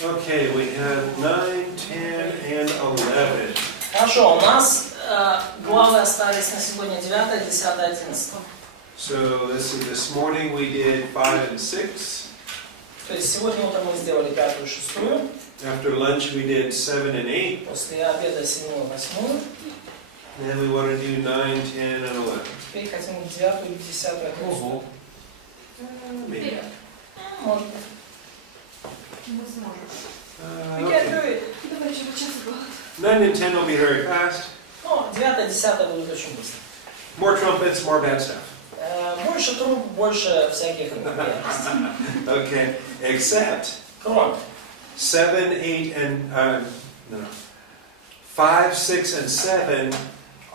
Okay, we have 9, 10, and 11. Хорошо, у нас главы остались на сегодня 9, 10, 11. So this morning we did 5 and 6. То есть сегодня утром мы сделали 5 и 6. After lunch we did 7 and 8. После обеда 7 и 8. And then we want to do 9, 10, and 11. Теперь хотим 9 и 10. Ого. Maybe. Может быть. Не сможем. We can do it. Давай через час год. 9 and 10 will be very fast. Ну, 9 и 10 будет очень быстро. More trumpets, more bad stuff. Больше труб, больше всяких неприятностей. Okay, except Кроме 7, 8, and 5, 6, and 7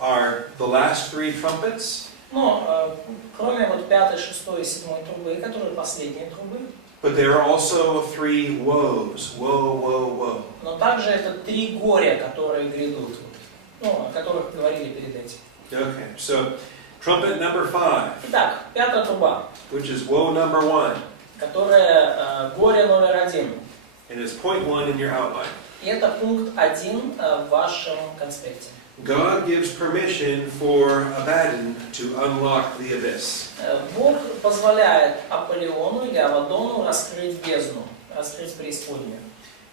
are the last 3 trumpets. Но, кроме вот 5, 6 и 7 трубы, которые последние трубы, But there are also 3 woes. Woe, woe, woe. но также это 3 горя, которые грядут, ну, о которых говорили перед этим. Okay, so trumpet number 5, Итак, 5 труба, which is woe number 1, которая горе номер 1. and it's point 1 in your outline. И это пункт 1 в вашем конспекте. God gives permission for Abaddon to unlock the abyss. Бог позволяет Аполлиону или Авадону раскрыть бездну, раскрыть преисподнюю.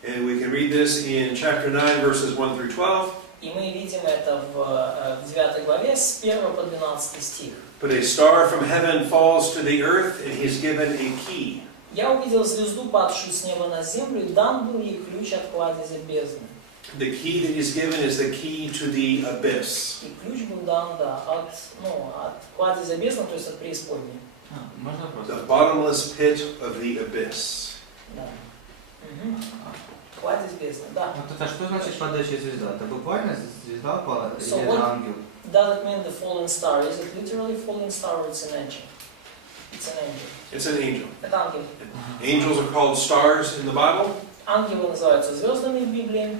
And we can read this in chapter 9, verses 1 through 12. И мы видим это в 9 главе с 1 по 12 стих. But a star from heaven falls to the earth, and he is given a key. Я увидел звезду, падшую с неба на землю, и дан был ей ключ от кладезя бездны. The key that is given is the key to the abyss. И ключ был дан, да, от кладезя бездны, то есть от преисподней. Можно The вопрос? bottomless pit of the abyss. Да. Кладезь бездны, да. Вот это что значит падающая звезда? Это буквально звезда упала или So это what- ангел? Does it mean the fallen star? Is it literally fallen star or it's an angel? It's an angel. It's an angel. Это ангел. Angels are called stars in the Bible, Ангелы называются звездами в Библии.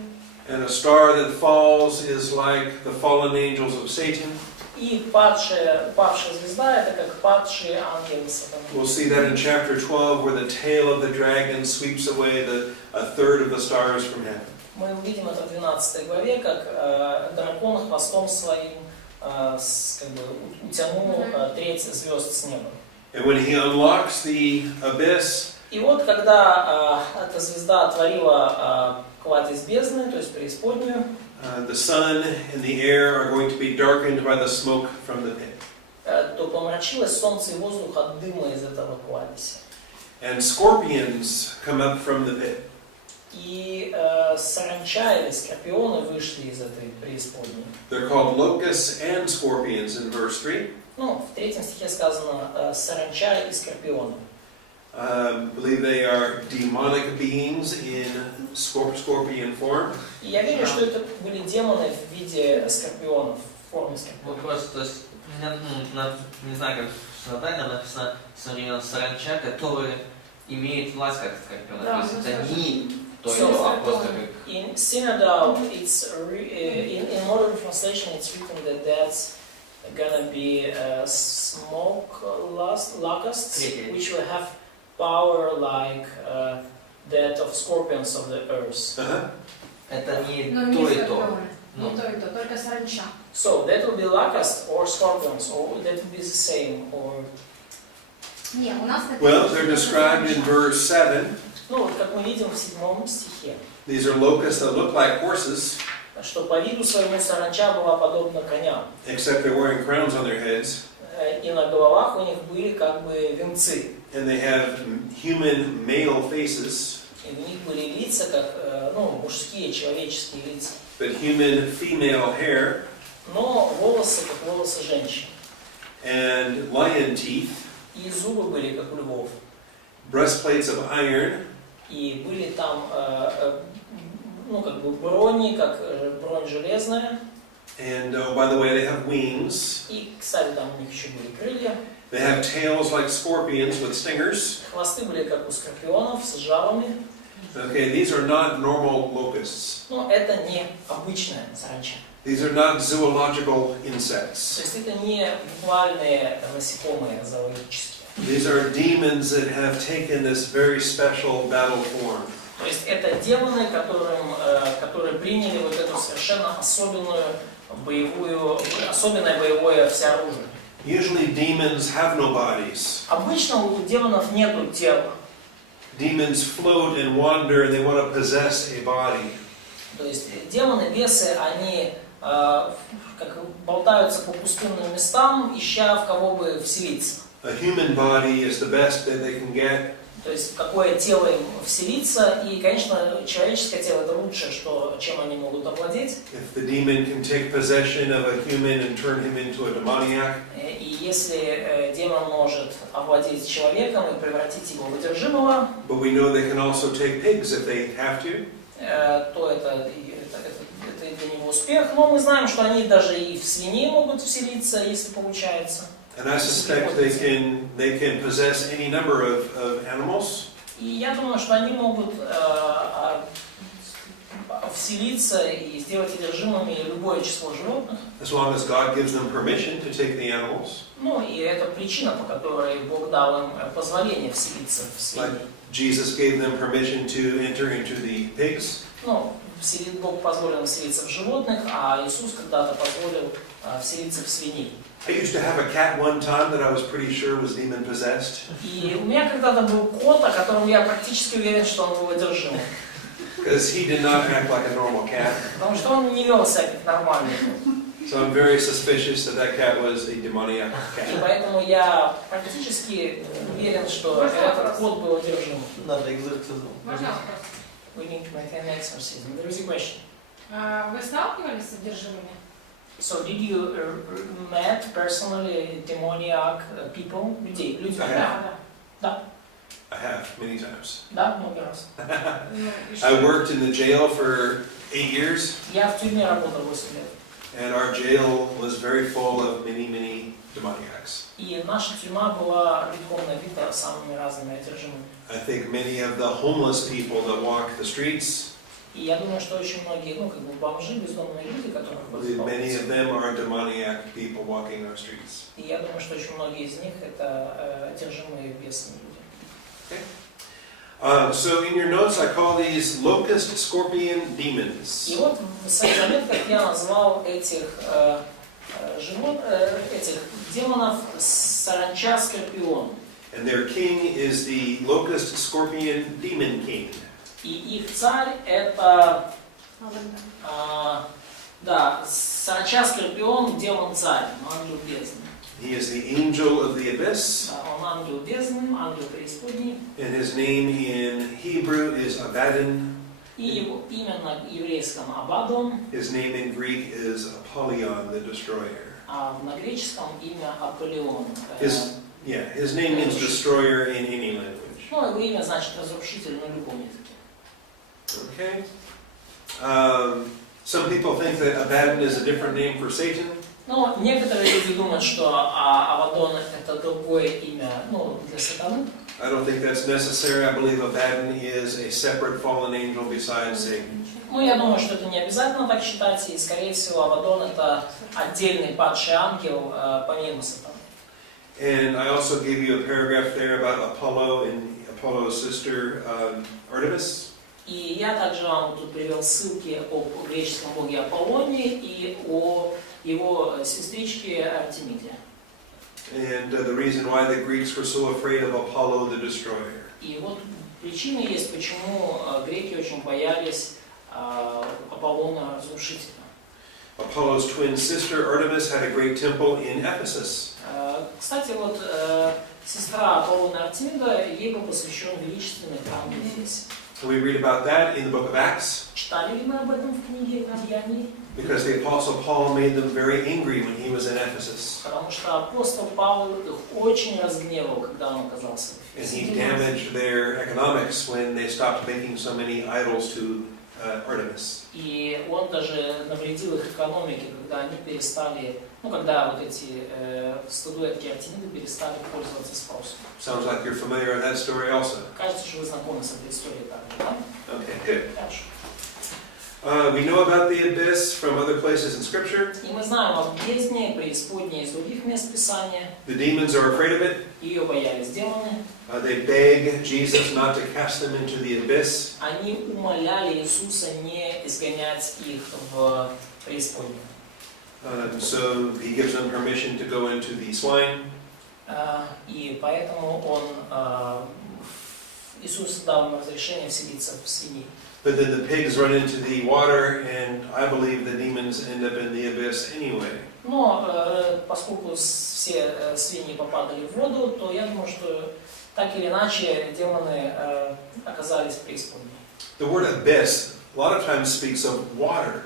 and a star that falls is like the fallen angels of Satan. И павшая звезда это как падшие ангелы сатаны. We'll see that in chapter 12, where the tail of the dragon sweeps away a third of the stars from heaven. Мы увидим это в 12 главе, как дракон хвостом своим утянул треть звезд с неба. And when he unlocks the abyss, И вот когда эта звезда отворила кладезь бездны, то есть преисподнюю, the sun and the air are going to be darkened by the smoke from the pit. то помрачилось солнце и воздух от дыма из этого кладезя. And scorpions come up from the pit. И саранча или скорпионы вышли из этой преисподней. They're called locusts and scorpions in verse 3. Ну, в 3 стихе сказано саранча и скорпионы. Believe they are demonic beings in scorpion form. И я верю, что это были демоны в виде скорпионов, в форме скорпионов. Вопрос, то есть, не знаю, как правильно написано, саранча, которые имеют власть как скорпионы. Да, То есть это не то So, есть просто как... In Synodal, it's in modern translation, it's written that that's gonna be smoke locusts, which will have power like that of scorpions of the earth. Это не Но то не и то. скорпионы. Ну. Не то и то, только саранча. So that will be locusts or scorpions, or that will be the same, or Не, у нас Well, they're described in verse 7. ну вот как мы видим в 7 стихе, These are locusts that look like horses, что по виду своему саранча была подобна коням, except they're wearing crowns on their heads, и на головах у них были как бы венцы, and they have human male faces, и у них были лица как мужские человеческие лица, but human female hair, но волосы как волосы женщин, and lion teeth, и зубы были как у львов, breastplates of iron, и были там как бы брони, как бронь железная, and by the way, they have wings. и, кстати, там у них еще были крылья, They have tails like scorpions with stingers. хвосты были как у скорпионов с жалами, Okay, these are not normal locusts. но это не обычная саранча. These are not zoological То insects. есть это не буквальные насекомые зоологические. These are demons that have taken this very special battle form. То есть это демоны, которые приняли вот эту совершенно особенное боевое всеоружие. Usually demons have no bodies. Обычно у демонов нету тела. Demons float and wander and they want to possess a body. То есть демоны, бесы, они как болтаются по пустынным местам, ища в кого бы вселиться. A human body is the best that they can get. То есть в какое тело им вселиться, и, конечно, человеческое тело это лучшее, чем они могут овладеть. If the demon can take possession of a human and turn him into a demoniac, И если демон может овладеть человеком и превратить его в одержимого, but we know they can also take pigs if they have to. То это для него успех. Но мы знаем, что они даже и в свиней могут вселиться, если получается. And I suspect they can possess any number of animals. И я думаю, что они могут вселиться и сделать одержимыми любое число животных. As long as God gives them permission to take the animals. Ну и это причина, по которой Бог дал им позволение вселиться в свиней. Like Jesus gave them permission to enter into the pigs. Ну, Бог позволил им вселиться в животных, а Иисус когда-то позволил вселиться в свиней. I used to have a cat one time that I was pretty sure was demon possessed. И у меня когда-то был кот, о котором я практически уверен, что он был одержим. Because he did not act like a normal cat. Потому что он не вел себя как нормальный кот. So I'm very suspicious that cat was a demoniac И cat. поэтому я практически уверен, что этот кот был одержим. Надо экзорцизм. Можно вопрос? We need to make an exorcism. There is a question. Вы сталкивались с одержимыми? So did you met personally demoniac people? Людей. Да. I have many times. Да, много раз. I worked in the jail for 8 years, Я в тюрьме работал 8 лет. and our jail was very full of many demoniacs. И наша тюрьма была битком набита самыми разными одержимыми. I think many of the homeless people that walk the streets, И я думаю, что очень многие, бомжи, бездомные люди, которые ходят по many улице. of them are demoniac people walking our streets. И я думаю, что очень многие из них это одержимые бесами люди. So in your notes, I call these locust scorpion demons. И вот в своих заметках я назвал этих демонов саранча-скорпион. And their king is the locust scorpion demon king. И их царь это, саранча-скорпион, демон-царь, ангел бездны. He is the angel of the abyss. Он ангел бездны, ангел преисподней. And his name in Hebrew is Abaddon. И его имя на еврейском Абадон, His name in Greek is Apollyon, the destroyer. а на греческом имя Аполеон. His name means destroyer in any language. Ну, его имя значит разрушитель на любом языке. Okay. Some people think that Abaddon is a different name for Satan. Но некоторые люди думают, что Авадон это другое имя, для сатаны. I don't think that's necessary. I believe Abaddon is a separate fallen angel besides Satan. Ну, я думаю, что это не обязательно так считать, и, скорее всего, Авадон это отдельный падший ангел, помимо сатаны. And I also gave you a paragraph there about Apollo and Apollo's sister Artemis. И я также вам тут привел ссылки о греческом боге Аполлоне и о его сестричке Артемиде. And the reason why the Greeks were so afraid of Apollo the destroyer. И вот причина есть, почему греки очень боялись Аполлона разрушителя. Apollo's twin sister Artemis had a great temple in Ephesus. Кстати, вот сестра Аполлона Артемида, ей был посвящен величественный храм в Эфесе. We read about that in the book of Acts. Читали ли мы об этом в книге Деяний? Because the Apostle Paul made them very angry when he was in Ephesus. Потому что апостол Павел их очень разгневал, когда он оказался в And Эфесе. he damaged their economics when they stopped making so many idols to Artemis. И он даже навредил их экономике, когда они перестали, когда вот эти статуэтки Артемиды перестали пользоваться спросом. Sounds like you're familiar with that story also. Кажется, что вы знакомы с этой историей, так, да? Okay, good. Хорошо. We know about the abyss from other places in Scripture. И мы знаем о бездне, преисподней из других мест Писания. The demons are afraid of it. Ее боялись демоны. They beg Jesus not to cast them into the abyss. Они умоляли Иисуса не изгонять их в преисподнюю. So he gives them permission to go into the swine. И поэтому Иисус дал им разрешение вселиться в свиней. But then the pigs run into the water, and I believe the demons end up in the abyss anyway. Но поскольку все свиньи попадали в воду, то я думаю, что так или иначе демоны оказались в преисподней. The word abyss a lot of times speaks of water.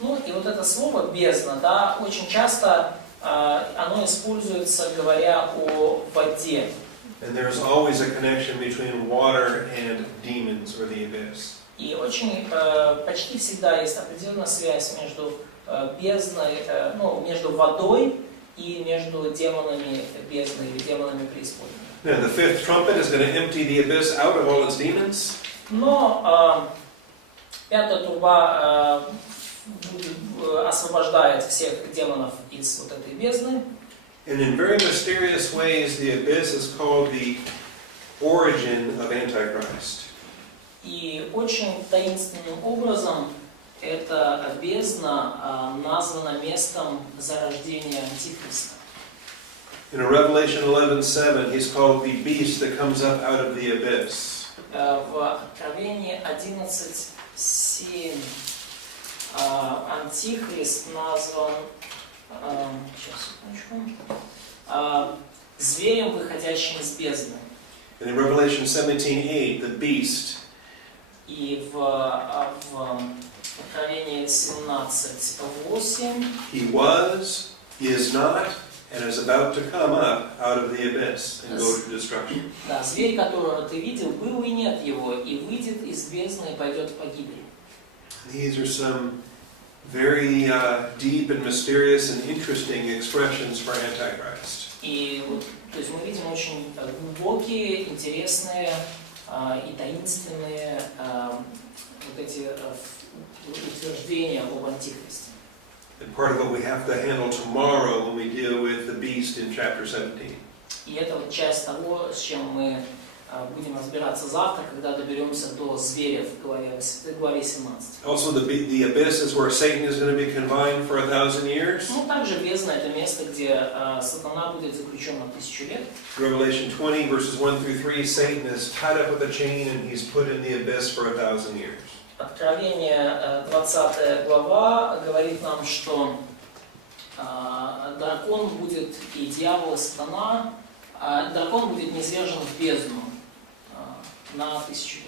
Ну и вот это слово бездна, да, очень часто оно используется, говоря о воде. And there's always a connection between water and demons or the abyss. И очень почти всегда есть определенная связь между бездной, между водой и между демонами бездны или демонами преисподней. Now, the fifth trumpet is going to empty the abyss out of all its demons. Но пятая труба освобождает всех демонов из вот этой бездны. And in very mysterious ways, the abyss is called the origin of Antichrist. И очень таинственным образом эта бездна названа местом зарождения Антихриста. In Revelation 11:7, he's called the beast that comes up out of the abyss. В Откровении 11:7 Антихрист назван зверем, выходящим из бездны. And in Revelation 17:8, the beast И в Откровении 17:8 he was, is not, and is about to come up out of the abyss and go to destruction. да, зверь, которого ты видел, был и нет его, и выйдет из бездны и пойдет в погибель. These are some very deep and mysterious and interesting expressions for Antichrist. И вот, то есть мы видим очень глубокие, интересные и таинственные вот эти утверждения об Антихристе. And part of what we have to handle tomorrow when we deal with the beast in chapter 17. И это вот часть того, с чем мы будем разбираться завтра, когда доберемся до зверя в главе 17. Also, the abyss is where Satan is going to be confined for 1,000 years. Ну, также бездна — это место, где сатана будет заключен на 1000 лет. Revelation 20, verses 1 through 3, Satan is tied up with a chain and he's put in the abyss for 1,000 years. Откровение 20 глава говорит нам, что дракон будет и дьявол, и сатана, дракон будет низвержен в бездну на 1000 лет.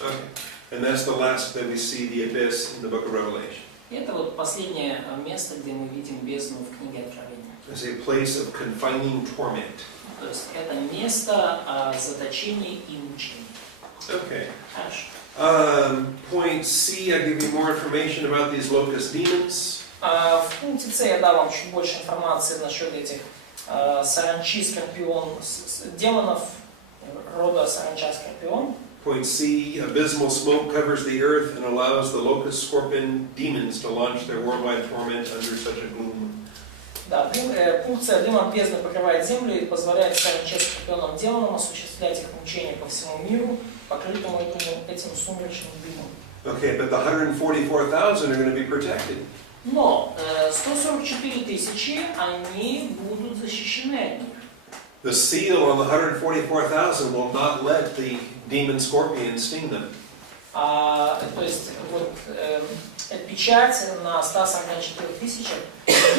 Okay. And that's the last that we see the abyss in the book of Revelation. И это вот последнее место, где мы видим бездну в книге Откровения. It's a place of confining torment. То есть это место заточений и мучений. Okay. Хорошо. Point C, I give you more information about these locust demons. В пункте С я дам вам чуть больше информации насчет этих саранчи, скорпион, демонов рода саранча-скорпион. Point C, abysmal smoke covers the earth and allows the locust scorpion demons to launch their worldwide torment under such a gloom. Да, пункт С. Дым от бездны покрывает землю и позволяет саранче-скорпионам демонам осуществлять их мучения по всему миру, покрытому этим сумеречным дымом. Okay, but the 144,000 are going to be protected. Но 144 тысячи, они будут защищены от них. The seal on the 144,000 will not let the demon scorpions sting them. То есть вот печать на 144 тысячах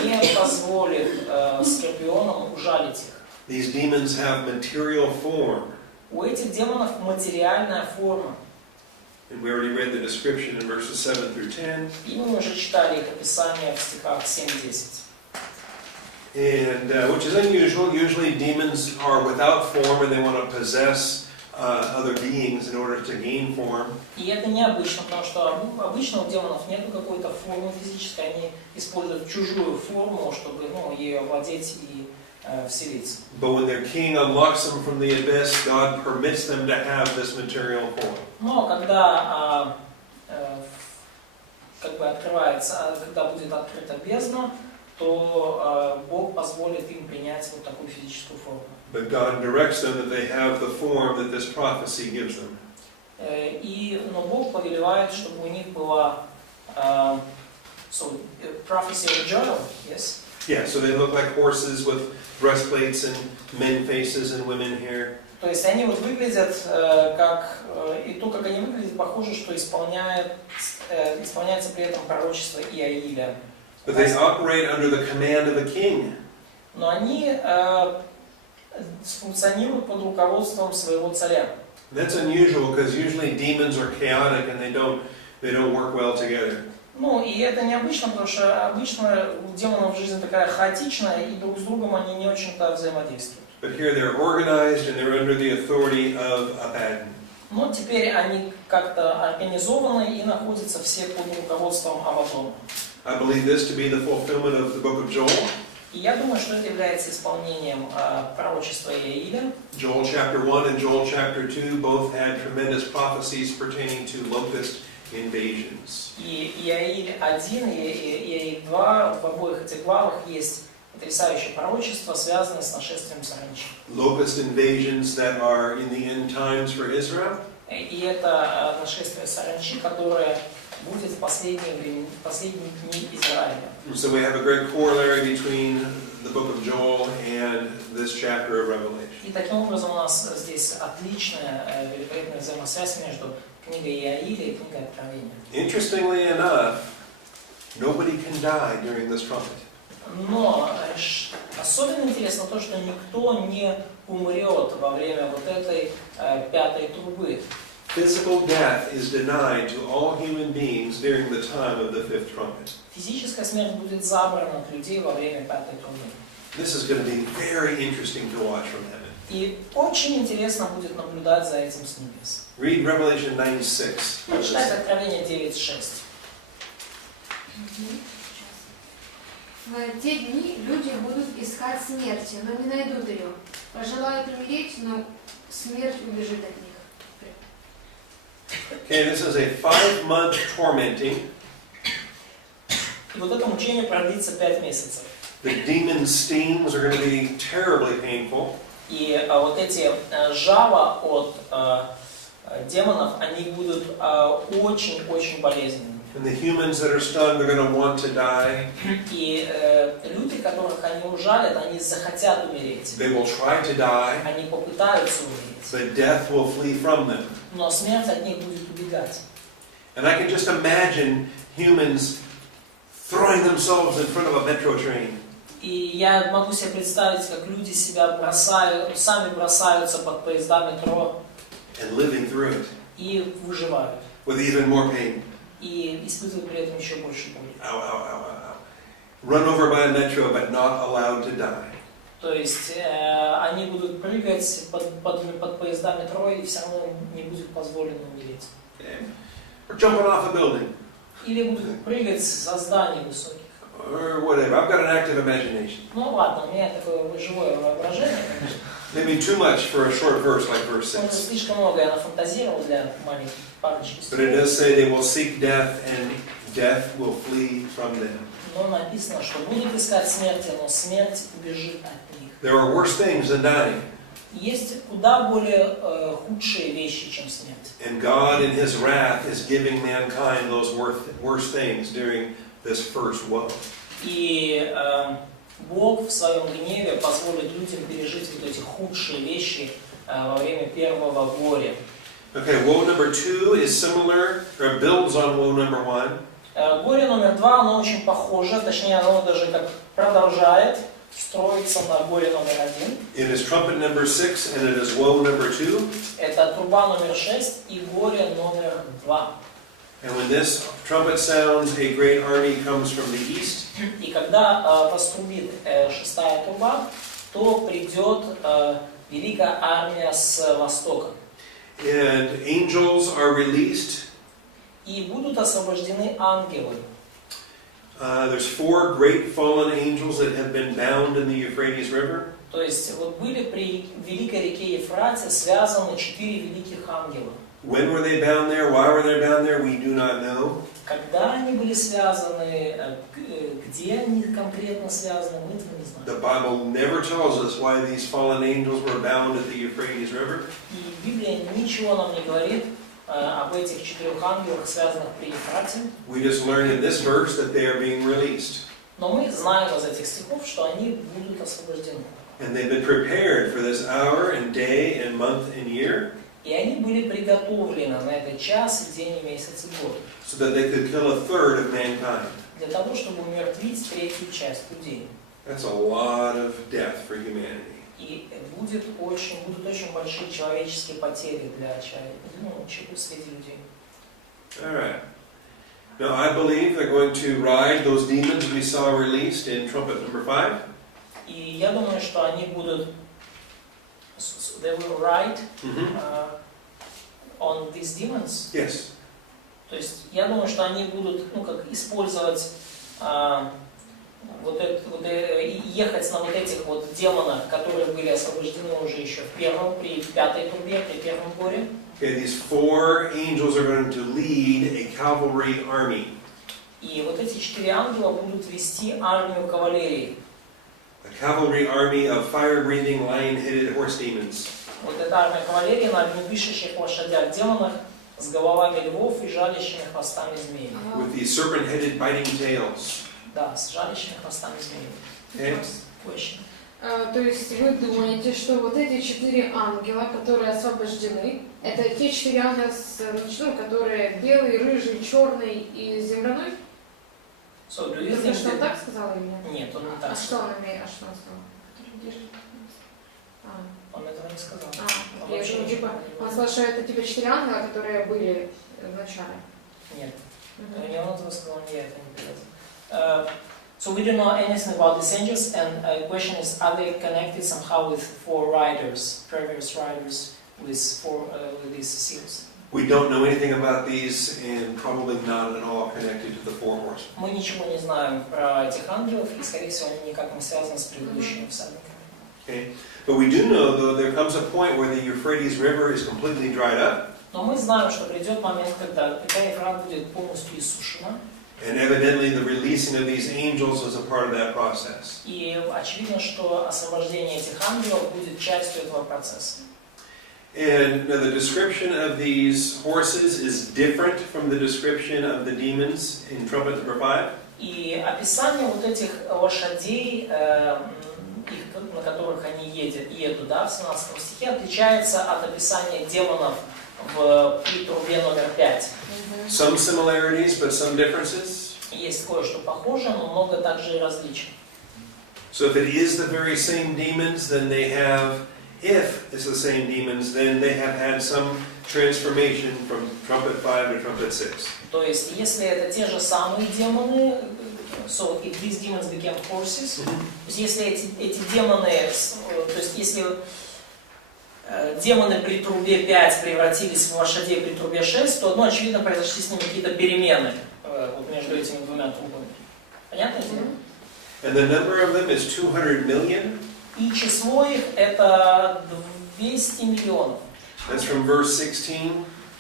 не позволит скорпионам ужалить их. These demons have material form. У этих демонов материальная форма. And we already read the description in verses 7 through 10. И мы уже читали их описание в стихах 7-10. And which is unusual. Usually demons are without form and they want to possess other beings in order to gain form. И это необычно, потому что обычно у демонов нет какой-то формы физической, они используют чужую форму, чтобы ее овладеть и вселиться. But when their king unlocks them from the abyss, God permits them to have this material form. Но когда как бы открывается, когда будет открыта бездна, то Бог позволит им принять вот такую физическую форму. But God directs them that they have the form that this prophecy gives them. Но Бог повелевает, чтобы у них была prophecy of journal, yes? Yeah, so they look like horses with breastplates and men faces and women hair. То есть они вот выглядят и то, как они выглядят, похоже, что исполняется при этом пророчество Иаиля. But they operate under the command of a king. Но они функционируют под руководством своего царя. That's unusual because usually demons are chaotic and they don't work well together. Ну, и это необычно, потому что обычно у демонов жизнь такая хаотичная, и друг с другом они не очень-то взаимодействуют. But here they're organized and they're under the authority of Abaddon. Но теперь они как-то организованы и находятся все под руководством Абаддона. I believe this to be the fulfillment of the book of Joel. И я думаю, что это является исполнением пророчества Иаиля. Joel chapter 1 and Joel chapter 2 both had tremendous prophecies pertaining to locust invasions. И Иаиль 1 и Иаиль 2, в обоих этих главах есть потрясающее пророчество, связанное с нашествием саранчи. Locust invasions that are in the end times for Israel. И это нашествие саранчи, которое будет в последние дни Израиля. So we have a great corollary between the book of Joel and this chapter of Revelation. И таким образом у нас здесь отличная, великолепная взаимосвязь между книгой Иаиля и книгой Откровения. Interestingly enough, nobody can die during this trumpet. Но особенно интересно то, что никто не умрет во время вот этой пятой трубы. Physical death is denied to all human beings during the time of the fifth trumpet. Физическая смерть будет забрана от людей во время пятой трубы. This is going to be very interesting to watch from heaven. И очень интересно будет наблюдать за этим с небес. Read Revelation 9:6. Прочитайте Откровение 9:6. В те дни люди будут искать смерти, но не найдут ее. Пожелают умереть, но смерть убежит от них. Okay, this is a 5-month tormenting. И вот это мучение продлится 5 месяцев. The demon stings are going to be terribly painful. И вот эти жало от демонов, они будут очень-очень болезненными. And the humans that are stunned are going to want to die. И люди, которых они ужалят, они захотят умереть. They will try to die, Они попытаются умереть. but death will flee from them. Но смерть от них будет убегать. And I can just imagine humans throwing themselves in front of a metro train. И я могу себе представить, как люди себя сами бросаются под поезда метро And living through it и выживают. with even more pain. И испытывают при этом еще больше боли. Ow, ow, ow, ow, ow. Run over by a metro, but not allowed to die. То есть они будут прыгать под поезда метро, и все равно не будет позволено умереть. Okay. Or jumping off a building. Или будут прыгать со зданий высоких. Or whatever. I've got an active imagination. Ну ладно, у меня такое живое воображение, конечно. Maybe too much for a short verse like verse Может, 6. слишком много я нафантазировал для маленьких парочки But it стихов. does say they will seek death and death will flee from them. Но написано, что будут искать смерти, но смерть убежит от них. There are worse things than dying. Есть куда более худшие вещи, чем смерть. And God in His wrath is giving mankind those worst things during this first woe. И Бог в своем гневе позволит людям пережить вот эти худшие вещи во время первого горя. Okay, woe number 2 is similar, or builds on woe number 1. Горе номер 2, оно очень похоже, точнее, оно даже как продолжает строиться на горе номер 1. It is trumpet number 6 and it is woe number 2. Это труба номер 6 и горе номер 2. And when this trumpet sounds, a great army comes from the east. И когда вострубит шестая труба, то придет великая армия с востока. And angels are released. И будут освобождены ангелы. There's 4 great fallen angels that have been bound in the Euphrates River. То есть вот были при великой реке Ефрате связаны 4 великих ангела. When were they bound there? Why were they bound there? We do not know. Когда они были связаны, где они конкретно связаны, мы этого не знаем. The Bible never tells us why these fallen angels were bound at the Euphrates River. И Библия ничего нам не говорит об этих 4 ангелах, связанных при Ефрате. We just learn in this verse that they are being released. Но мы знаем из этих стихов, что они будут освобождены. And they've been prepared for this hour and day and month and year. И они были приготовлены на этот час, день, месяц и год. So that they could kill a third of mankind. Для того, чтобы умертвить третью часть людей. That's a lot of death for humanity. И будут очень большие человеческие потери для среди людей. All right. Now I believe they're going to ride those demons we saw released in trumpet number 5. И я думаю, что они будут, they will ride on these demons. Yes. То есть я думаю, что они будут, использовать ехать на вот этих вот демонах, которые были освобождены уже еще при пятой трубе, при первом горе. Okay, these 4 angels are going to lead a cavalry army. И вот эти 4 ангела будут вести армию кавалерии. A cavalry army of fire-breathing, lion-headed horse demons. Вот эта армия кавалерии на огнедышащих лошадях демонах с головами львов и жалящими хвостами змей. With these serpent-headed biting tails. Да, с жалящими хвостами змей. Okay? Question. То есть вы думаете, что вот эти 4 ангела, которые освобождены, это те 4 ангела, которые белый, рыжий, черный и земляной? So, do you Только think что он that... так сказал или нет? Нет, он не так А что сказал. он имеет? А что он сказал? Он этого не сказал. Он Я вообще думаю, ничего типа, не он говорил. сказал, что это типа 4 ангела, которые были в начале. Нет. Не он этого сказал, не я это не передал. So we don't know anything about these angels, and the question is, are they connected somehow with 4 riders, previous riders with these seals? We don't know anything about these, and probably not at all connected to the 4 horsemen. Мы ничего не знаем про этих ангелов, и, скорее всего, они никак не связаны с предыдущими всадниками. Okay? But we do know, though, there comes a point where the Euphrates River is completely dried up. Но мы знаем, что придет момент, когда река Ефрат будет полностью иссушена, And evidently the releasing of these angels is a part of that process. и очевидно, что освобождение этих ангелов будет частью этого процесса. And now the description of these horses is different from the description of the demons in trumpet number 5. И описание вот этих лошадей, на которых они едут, да, в 17 стихе, отличается от описания демонов при трубе номер 5. Some similarities, but some differences. Есть кое-что похожее, но много также и различий. So if it is the very same demons, then they have, if it's the same demons, then they have had some transformation from trumpet 5 to trumpet 6. То есть, если это те же самые демоны, so if these demons became horses, то есть, если эти демоны, то есть, если демоны при трубе 5 превратились в лошадей при трубе 6, то, очевидно, произошли с ними какие-то перемены вот между этими двумя трубами. Понятно дело? And the number of them is 200 million. И число их это 200 миллионов. That's from verse 16.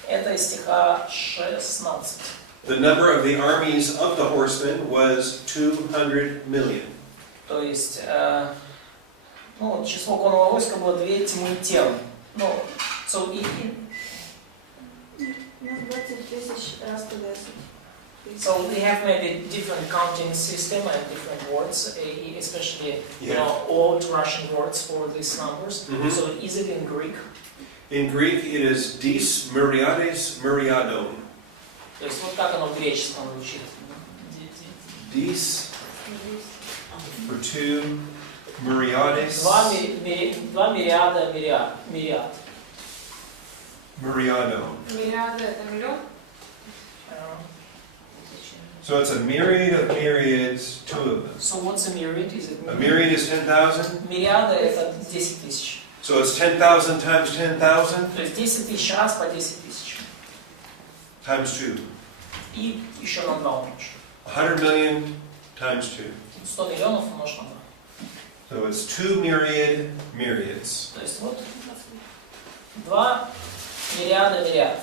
Это из стиха 16. The number of the armies of the horsemen was 200 million. То есть, число конного войска было 2 тьмы тел. So they have maybe different counting system and different words, especially old Russian words for these numbers. So is it in Greek? In Greek, it is dis myriades myriadon. То есть вот как оно в греческом звучит. Dis for 2, myriades. Два мириада мириад. Myriadon. Миллиарды это миллион? So it's a myriad of myriads, 2 of them. So what's a myriad? Is it A myriad is 10,000. Мириада это 10 тысяч. So it's 10,000 times 10,000 То есть 10 тысяч раз по 10 тысяч. times 2. И еще на 2 умножь. 100 million times 2. 100 миллионов умножь на 2. So it's 2 myriads. То есть вот 2 мириада мириад.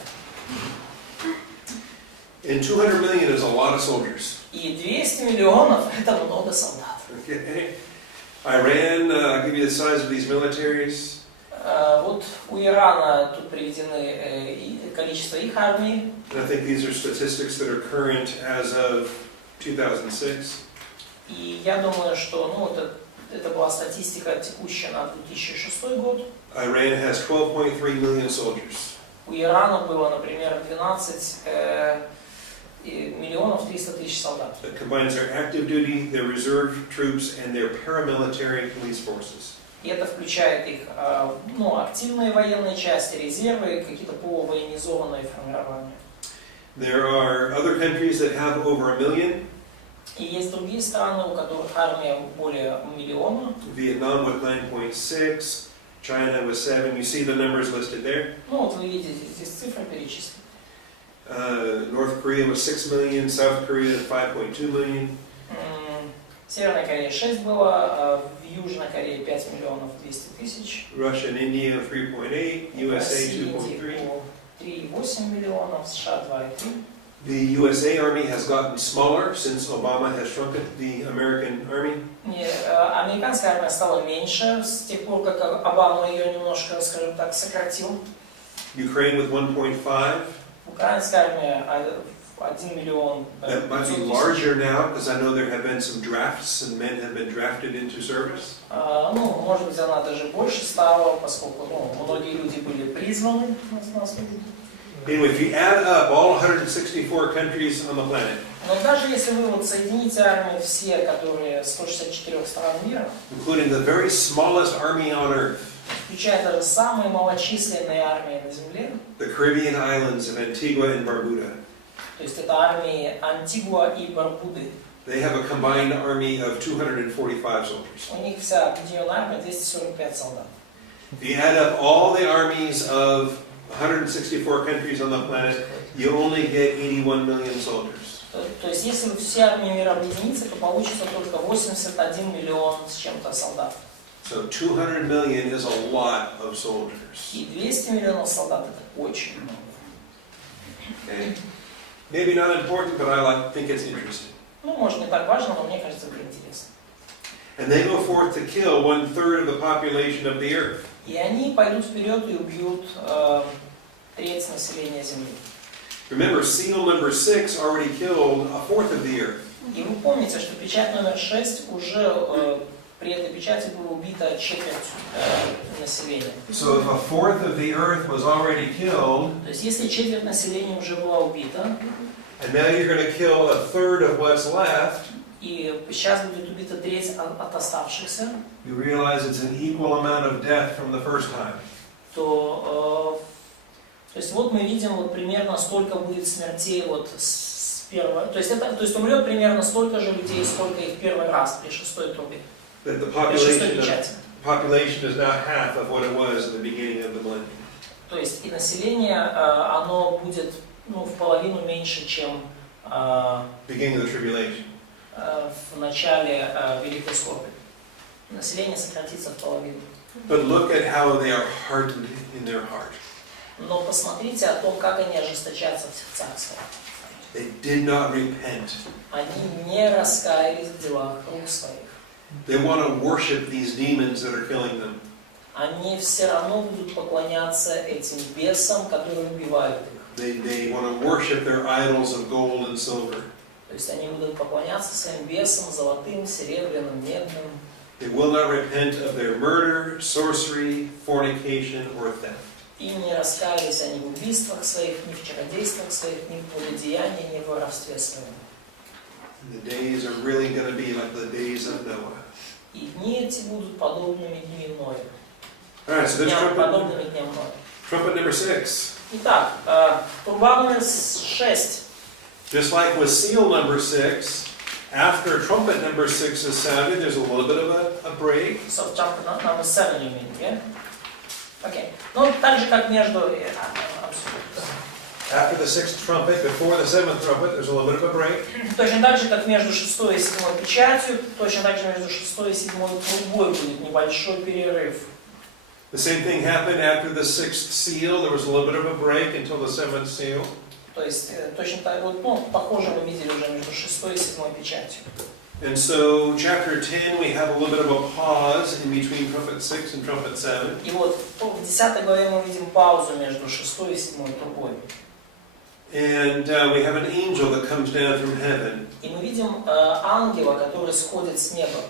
And 200 million is a lot of soldiers. И 200 миллионов – это много солдат. Okay. Iran, I'll give you the size of these militaries. Вот у Ирана тут приведены количество их армий. And I think these are statistics that are current as of 2006. И я думаю, что это была статистика текущая на 2006 год. Iran has 12.3 million soldiers. У Ирана было, например, 12 миллионов 300 тысяч солдат. That combines their active duty, their reserve troops, and their paramilitary police forces. И это включает их активные военные части, резервы, какие-то полувоенизованные формирования. There are other countries that have over 1 million. И есть другие страны, у которых армия более миллиона. Vietnam with 9.6, China with 7. You see the numbers listed there. Вот вы видите, здесь цифры перечислены. North Korea with 6 million, South Korea 5.2 million. В Северной Корее 6 было, в Южной Корее 5 миллионов 200 тысяч. Russia and India 3.8, USA 2.3. 3,8 миллионов, США 2,3. The USA Army has gotten smaller since Obama has shrunken the American Army. Американская армия стала меньше с тех пор, как Обама ее немножко, скажем так, сократил. Ukraine with 1.5. Украинская армия 1 миллион. That might be larger now because I know there have been some drafts and men have been drafted into service. Может быть, она даже больше стала, поскольку многие люди были призваны на службу. Anyway, if you add up all 164 countries on the planet, Но даже если вы соедините армии все, которые 164 стран мира, including the very smallest army on earth, включая даже самые малочисленные армии на Земле, the Caribbean islands of Antigua and Barbuda, то есть это армии Антигуа и Барбуды, they have a combined army of 245 soldiers. у них вся объединенная армия 245 солдат. If you add up all the armies of 164 countries on the planet, you only get 81 million soldiers. То есть если все армии мира объединятся, то получится только 81 миллион с чем-то солдат. So 200 million is a lot of soldiers. И 200 миллионов солдат это очень много. Okay? Maybe not important, but I think it's interesting. Может не так важно, но мне кажется, это интересно. And they go forth to kill 1/3 of the population of the earth. И они пойдут вперед и убьют треть населения Земли. Remember, seal number 6 already killed 1/4 of the earth. И вы помните, что печать номер 6 уже при этой печати было убито четверть населения. So if 1/4 of the earth was already killed, То есть если четверть населения уже была убита, and now you're going to kill 1/3 of what's left, и сейчас будет убита треть от оставшихся, you realize it's an equal amount of death from the first time. то есть вот мы видим примерно столько будет смертей с первого, то есть умрет примерно столько же людей, сколько и в первый раз при шестой трубе. That the При шестой population печати. is now half of what it was at the beginning of the millennium. То есть и население, оно будет в половину меньше, чем Beginning of the tribulation. в начале Великой Скорби. Население сократится в половину. But look at how they are hardened in their heart. Но посмотрите о том, как они ожесточатся в сердцах своих. They did not repent. Они не раскаялись в делах рук своих. They want to worship these demons that are killing them. Они все равно будут поклоняться этим бесам, которые убивают их. They want to worship their idols of gold and silver. То есть они будут поклоняться своим бесам, золотым, серебряным, медным. They will not repent of their murder, sorcery, fornication, or theft. И не раскаялись они в убийствах своих, ни в чародействах своих, ни в прелюбодеянии, ни в воровстве своем. The days are really going to be like the days of Noah. И дни эти будут подобными дням Ноя. All right, so there's Подобными дням Ноя. trumpet number 6. Итак, труба номер 6. Just like with seal number 6, after trumpet number 6 is sounded, there's a little bit of a break. So trumpet number 7 you mean, yeah? Okay. Ну, так же, как между... After the 6th trumpet, before the 7th trumpet, there's a little bit of a break. Точно так же, как между 6 и 7 печатью, точно так же между 6 и 7 трубой будет небольшой перерыв. The same thing happened after the sixth seal. There was a little bit of a break until the seventh seal. То есть точно так вот, ну, похоже мы видели уже между 6 и 7 печатью. And so, chapter 10, we have a little bit of a pause in between trumpet 6 and trumpet 7. И вот в 10 главе мы видим паузу между 6 и 7 трубой. And we have an angel that comes down from heaven. И мы видим ангела, который сходит с неба.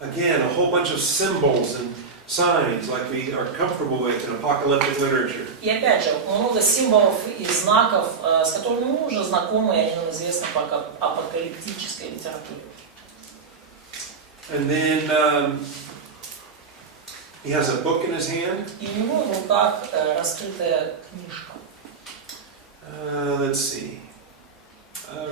Again, a whole bunch of symbols and signs like we are comfortable with in apocalyptic literature. И опять же, много символов и знаков, с которыми мы уже знакомы, и они нам известны по апокалиптической литературе. And then he has a book in his hand. И у него в руках раскрытая книжка. Let's see.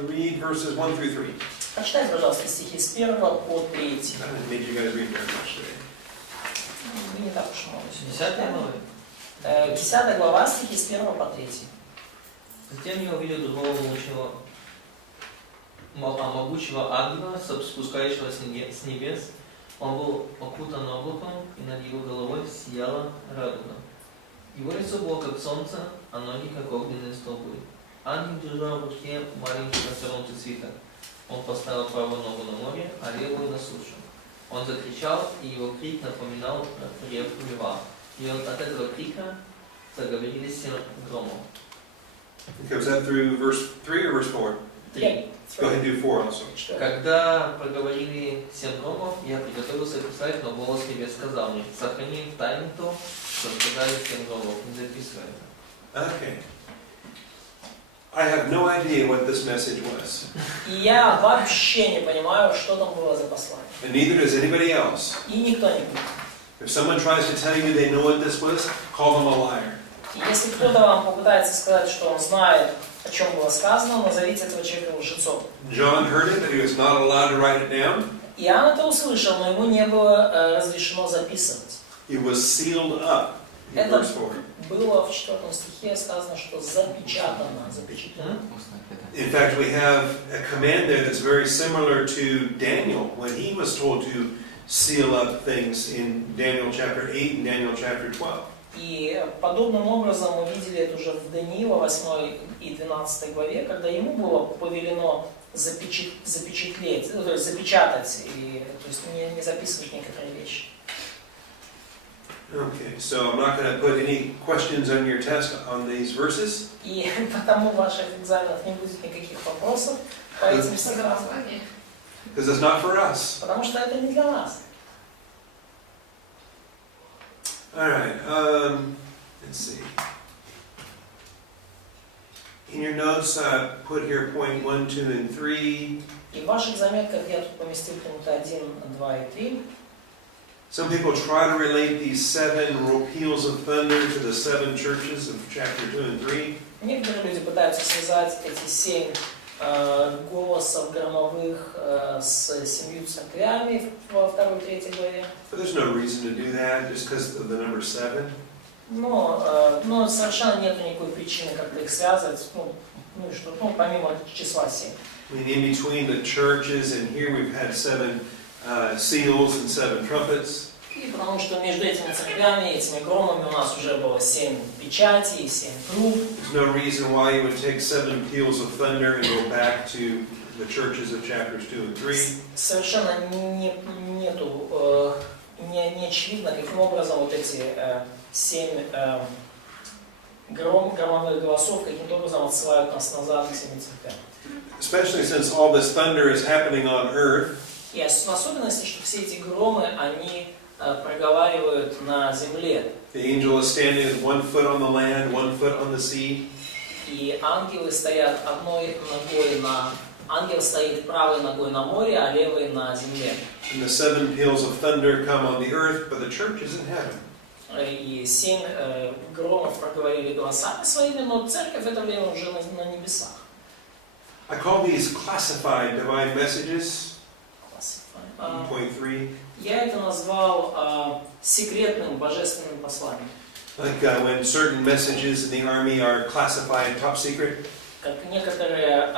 Read verses 1 through 3. Прочитайте, пожалуйста, стихи с 1 по 3. I didn't make you guys read very much today. Не так уж много. 10 глава. 10 глава, стихи с 1 по 3. Затем я увидел другого могучего ангела, спускающегося с небес. Он был окутан облаком, и над его головой сияла радуга. Его лицо было как солнце, а ноги как огненные столбы. Ангел держал в руке маленький развернутый свиток. Он поставил правую ногу на море, а левую на сушу. Он закричал, и его крик напоминал рев льва. И от этого крика заговорили 7 громов. Okay, was that through verse 3 or verse 4? 3. Go ahead and do 4 also. Когда проговорили 7 громов, я приготовился писать, но голос небес сказал мне: сохрани в тайне то, что сказали 7 громов, не записывай это. Okay. I have no idea what this message was. И я вообще не понимаю, что там было за послание. And neither does anybody else. И никто не понимает. If someone tries to tell you they know what this was, call them a liar. И если кто-то вам попытается сказать, что он знает, о чем было сказано, назовите этого человека лжецом. John heard it, but he was not allowed to write it down. Иоанн это услышал, но ему не было разрешено записывать. It was sealed up in Это verse 4. было в 4 стихе сказано, что запечатано. In fact, we have a command there that's very similar to Daniel when he was told to seal up things in Daniel chapter 8 and Daniel chapter 12. И подобным образом мы видели это уже в Даниила 8 и 12 главе, когда ему было повелено запечатлеть, то есть запечатать, и, то есть не записывать некоторые вещи. Okay, so I'm not going to put any questions on your test on these verses. И потому в ваших экзаменах не будет никаких вопросов по этим стихам, Because it's not for us. потому что это не для нас. All right. Let's see. In your notes, put here point 1, 2, and 3. И в ваших заметках я тут поместил пункты 1, 2 и 3. Some people try to relate these 7 peals of thunder to the 7 churches of chapter 2 and 3. Некоторые люди пытаются связать эти 7 голосов громовых с 7 церквями во 2-3 главе. But there's no reason to do that just because of the number 7. Но совершенно нет никакой причины как-то их связывать, и что, помимо числа 7. I mean, in between the churches and here we've had 7 seals and 7 trumpets. И потому что между этими церквями, этими громами у нас уже было 7 печатей, 7 труб. There's no reason why you would take 7 peals of thunder and go back to the churches of chapters 2 and 3. Совершенно не очевидно, каким образом вот эти 7 громовых голосов каким-то образом отсылают нас назад к 7 церквям. Especially since all this thunder is happening on earth. И в особенности, что все эти громы, они проговаривают на земле. The angel is standing with 1 foot on the land, 1 foot on the sea. И ангелы стоят ангел стоит правой ногой на море, а левой на земле. And the 7 peals of thunder come on the earth, but the church is in heaven. И 7 громов проговорили голосами своими, но церковь в это время уже на небесах. I call these classified divine messages. Point 3. Я это назвал секретным божественным посланием. Like when certain messages in the army are classified top secret. Как некоторые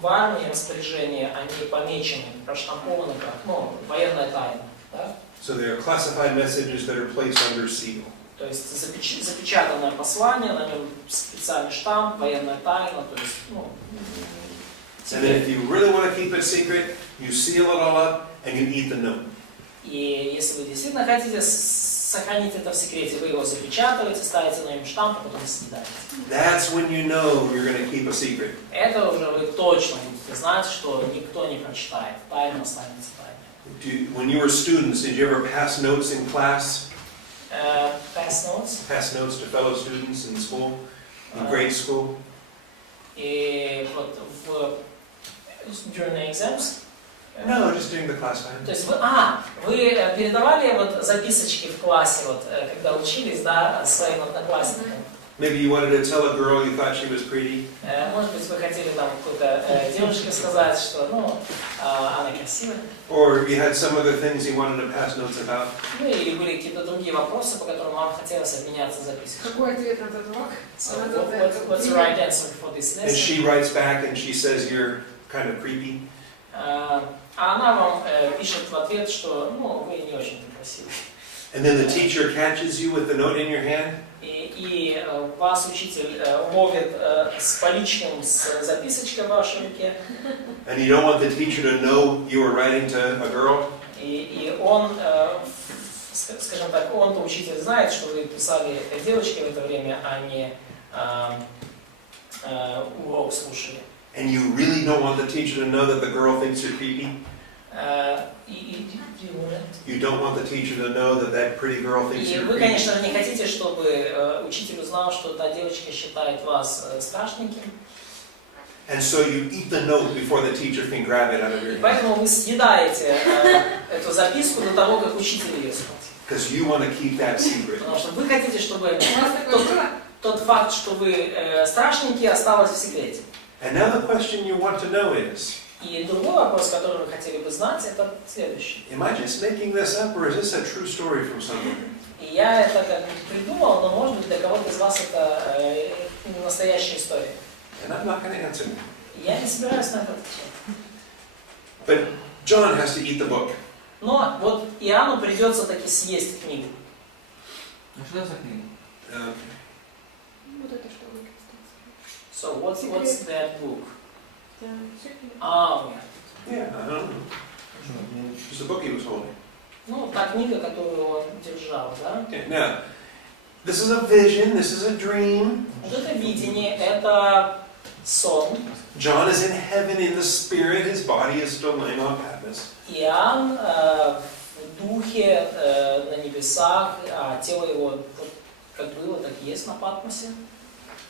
в армии распоряжения, они помечены, проштампованы как военная тайна. Да? So they are classified messages that are placed under seal. То есть запечатанное послание, на нем специальный штамп, военная тайна, то есть, ну, And then if you really want to keep it secret, you seal it all up and you eat the note. И если вы действительно хотите сохранить это в секрете, вы его запечатываете, ставите на нем штамп, а потом съедаете. That's when you know you're going to keep a secret. Это уже вы точно будете знать, что никто не прочитает. Тайна останется тайной. When you were students, did you ever pass notes in class? Pass notes. Pass notes to fellow students in school, in grade school? И вот during the exams. No, just during the class time. То есть вы передавали вот записочки в классе, вот, когда учились, да, своим одноклассникам? Maybe you wanted to tell a girl you thought she was pretty. Может быть, вы хотели там какой-то девушке сказать, что, ну, она красивая. Or you had some other things you wanted to pass notes about. Ну, или были какие-то другие вопросы, по которым вам хотелось обменяться записочками. Какой ответ на этот урок? So, what's the right answer for this lesson? And she writes back and she says you're kind of creepy. А она вам пишет в ответ, что, ну, вы не очень-то красивый. And then the teacher catches you with the note in your hand. И вас учитель ловит с поличным, с записочкой в вашей руке. And you don't want the teacher to know you were writing to a girl. И он, скажем так, он-то учитель знает, что вы писали девочке в это время, а не урок слушали. And you really don't want the teacher to know that the girl thinks you're creepy. You don't want the teacher to know that that pretty girl thinks И you're вы, creepy. конечно же, не хотите, чтобы учитель узнал, что та девочка считает вас страшненьким. And so you eat the note before the teacher can grab it out of your И hand. поэтому вы съедаете эту записку до того, как учитель ее схватит. Because you want to keep that secret. Потому что вы хотите, чтобы У вас такое было? тот факт, что вы страшненький, осталось в секрете. And now the question you want to know is, И другой вопрос, который вы хотели бы знать, это следующий. am I just making this up or is this a true story from someone? И я это как-нибудь придумал, но, может быть, для кого-то из вас это не настоящая история. And I'm not going to answer. И я не собираюсь на это отвечать. But John has to eat the book. Но вот Иоанну придется таки съесть книгу. Ну что за книга? Вот это что вы So what's that book? Да, секрет. Yeah, I don't know. It's the book he was holding. Ну, та книга, которую он держал, да? Okay, now, this is a vision, this is a dream. Вот это видение, это сон. John is in heaven in the spirit, his body is still laying on Patmos. Иоанн в духе на небесах, а тело его вот, как было, так и есть на Патмосе.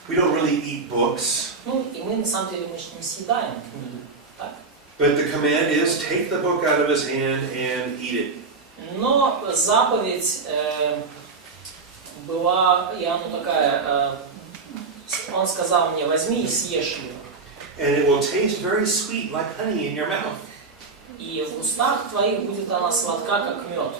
We don't really eat books, Ну, и мы, на самом деле, мы же не съедаем книги. Так? but the command is take the book out of his hand and eat it. Но заповедь была Иоанну такая, он сказал мне, возьми и съешь ее. And it will taste very sweet like honey in your mouth. И в устах твоих будет она сладка, как мед.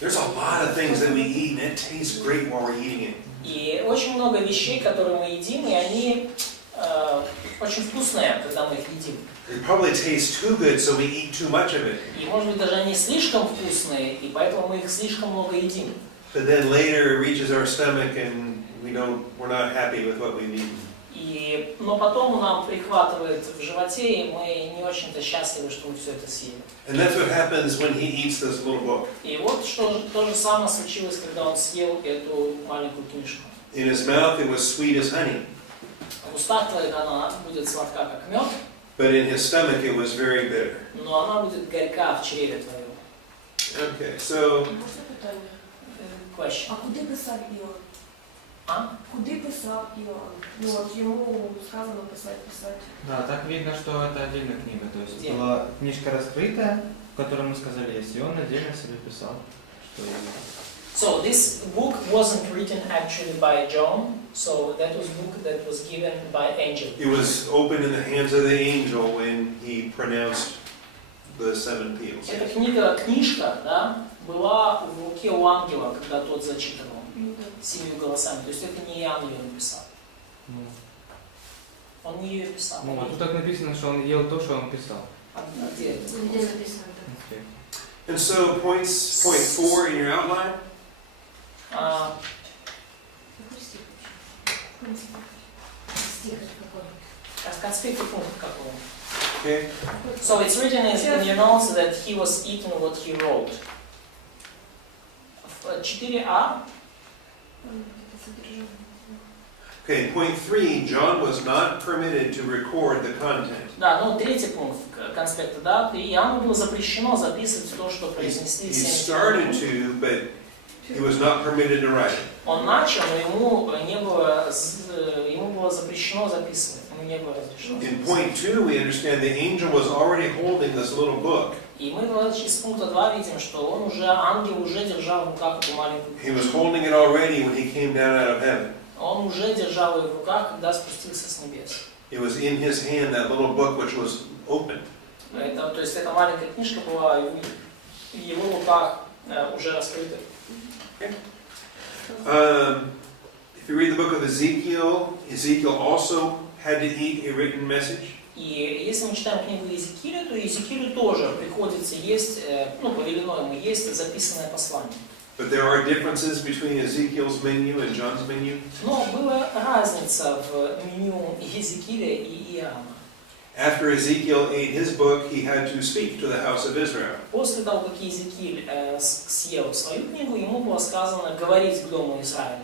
There's a lot of things that we eat and it tastes great while we're eating it. И очень много вещей, которые мы едим, и они очень вкусные, когда мы их едим. It probably tastes too good, so we eat too much of it. И, может быть, даже они слишком вкусные, и поэтому мы их слишком много едим. But then later it reaches our stomach and we're not happy with what we've eaten. Но потом нам прихватывает в животе, и мы не очень-то счастливы, что мы все это съели. And that's what happens when he eats this little book. И вот то же самое случилось, когда он съел эту маленькую книжку. In his mouth it was sweet as honey, В устах твоих она будет сладка, как мед, but in his stomach it was very bitter. но она будет горька в чреве твоем. Okay, so Можна питання? Question. А куди писав Іоанн? А? Куди писав Іоанн? Ну от йому сказано писати. Да, так видно, что это отдельная книга. То есть Где? была книжка раскрытая, в которой мы сказали есть, и он отдельно себе писал, что So this book wasn't written actually by John, so that was book that was given by angel. it was open in the hands of the angel when he pronounced the 7 peals. Эта книжка, да, была в руке у ангела, когда тот зачитывал 7 голосами. То есть это не Иоанн ее написал. Он не ее писал. Ну, а тут так написано, что он ел то, что он писал. А где это? Где написано? And so point 4 in your outline, А, Какой стих вообще? Стих какой? конспектный пункт какой? okay? So it's written in your notes that he was eating what he wrote. 4a. Это содержание. Okay, point 3, John was not permitted to record the content. Да, ну третий пункт конспекта, да, и Иоанну было запрещено записывать то, что произнесли He все. started to, but he was not permitted to write it. Он начал, но ему было запрещено записывать, ему не было разрешено. In point 2, we understand the angel was already holding this little book. И мы из пункта 2 видим, что ангел уже держал в руках эту маленькую He was книжку. holding it already when he came down out of heaven. Он уже держал ее в руках, когда спустился с небес. It was in his hand, that little book which was opened. То есть эта маленькая книжка была в его руках уже раскрыта. If you read the book of Ezekiel, Ezekiel also had to eat a written message. И если мы читаем книгу Иезекииля, то Иезекиилю тоже приходится есть, повелено ему есть записанное послание. But there are differences between Ezekiel's menu and John's menu. Но была разница в меню Иезекииля и Иоанна. After Ezekiel ate his book, he had to speak to the house of Israel. После того, как Иезекииль съел свою книгу, ему было сказано говорить к дому Израиля.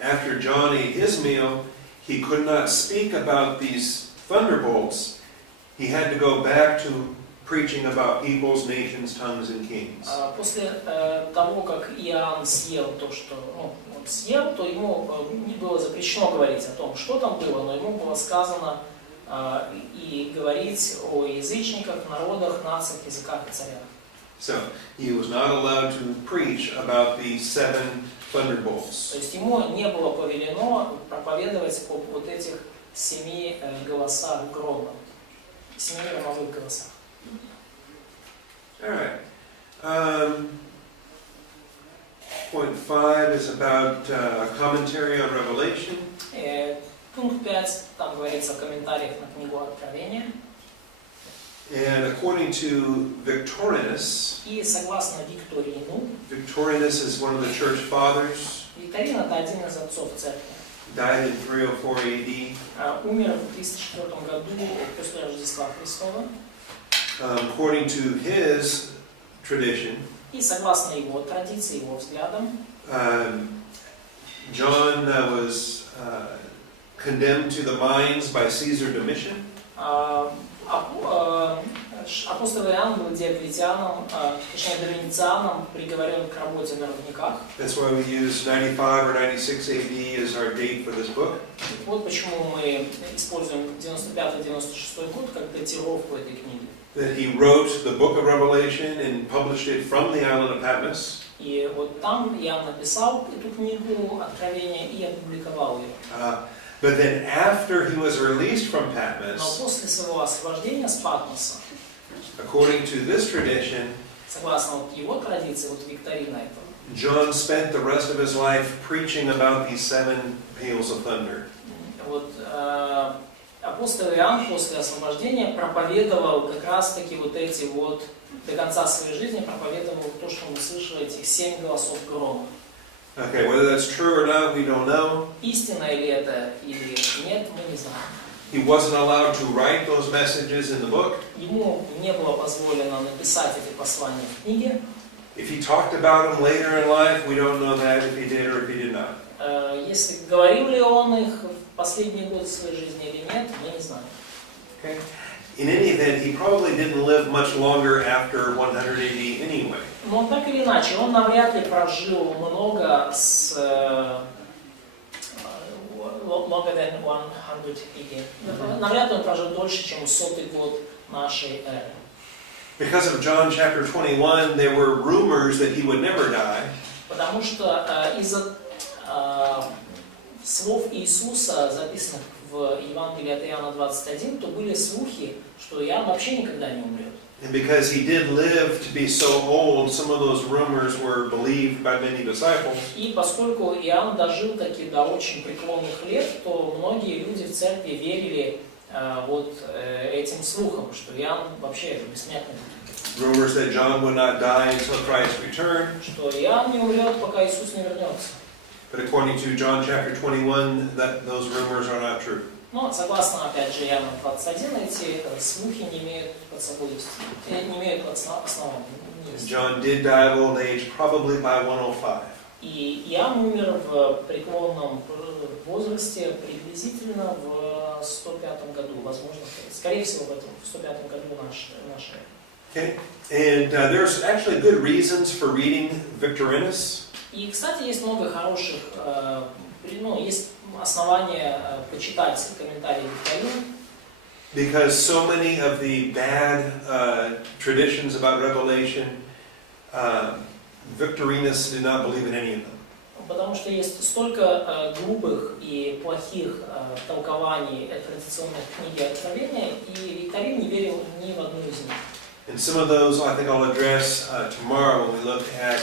After John ate his meal, he could not speak about these thunderbolts. He had to go back to preaching about peoples, nations, tongues, and kings. После того, как Иоанн съел то, что он съел, то ему не было запрещено говорить о том, что там было, но ему было сказано и говорить о язычниках, народах, нациях, языках и царях. So he was not allowed to preach about the 7 thunderbolts. То есть ему не было повелено проповедовать об вот этих 7 голосах грома, 7 громовых голосах. All right. Point 5 is about a commentary on Revelation. Пункт 5, там говорится о комментариях на книгу Откровения. And according to Victorinus, И согласно Викторину, Victorinus is one of the church fathers, Викторин это один из отцов церкви. died in 304 AD. Умер в 304 году после Рождества Христова. According to his tradition, И согласно его традиции, его взглядам, John was condemned to the mines by Caesar Domitian. Апостол Иоанн был Диоклетианом, точнее Домицианом, приговорен к работе на рудниках. That's why we use 95 or 96 AD as our date for this book. Вот почему мы используем 95-96 год как датировку этой книги. That he wrote the book of Revelation and published it from the island of Patmos. И вот там Иоанн написал эту книгу Откровения и опубликовал ее. But then after he was released from Но Patmos, после своего освобождения с Патмоса, according to this tradition, согласно вот его традиции, вот Викторина этого, John spent the rest of his life preaching about these 7 peals of thunder. вот апостол Иоанн после освобождения проповедовал как раз-таки вот эти вот, до конца своей жизни проповедовал то, что мы слышали, этих 7 голосов грома. Okay, whether that's true or not, we don't know. Истина ли это или нет, мы не знаем. He wasn't allowed to write those messages in the book. Ему не было позволено написать эти послания в книге. If he talked about them later in life, we don't know that if he did or if he did not. Если говорил ли он их в последние годы своей жизни или нет, мы не знаем. Okay. In any event, he probably didn't live much longer after 100 AD anyway. Но так или иначе, он навряд ли прожил много с longer than 100 AD. Навряд ли он прожил дольше, чем 100-й год нашей эры. Because of John chapter 21, there were rumors that he would never die. Потому что из-за слов Иисуса, записанных в Евангелии от Иоанна 21, то были слухи, что Иоанн вообще никогда не умрет. And because he did live to be so old, some of those rumors were believed by many disciples. И поскольку Иоанн дожил таки до очень преклонных лет, то многие люди в церкви верили вот этим слухам, что Иоанн вообще бессмертный. rumors that John would not die until Christ returned. что Иоанн не умрет, пока Иисус не вернется. But according to John chapter 21, those rumors are not true. Но, согласно, опять же, Иоанну 21, эти слухи не имеют под собой, не имеют основания. John did die of old age, probably by 105. И Иоанн умер в преклонном возрасте приблизительно в 105 году, возможно, скорее всего, в 105 году нашей. Okay, and there's actually good reasons for reading Victorinus. И, кстати, есть много хороших, есть основания почитать комментарии Викторины. Because so many of the bad traditions about Revelation, Victorinus did not believe in any of them. Потому что есть столько глупых и плохих толкований традиционных книги Откровения, и Викторин не верил ни в одну из них. And some of those I think I'll address tomorrow when we look at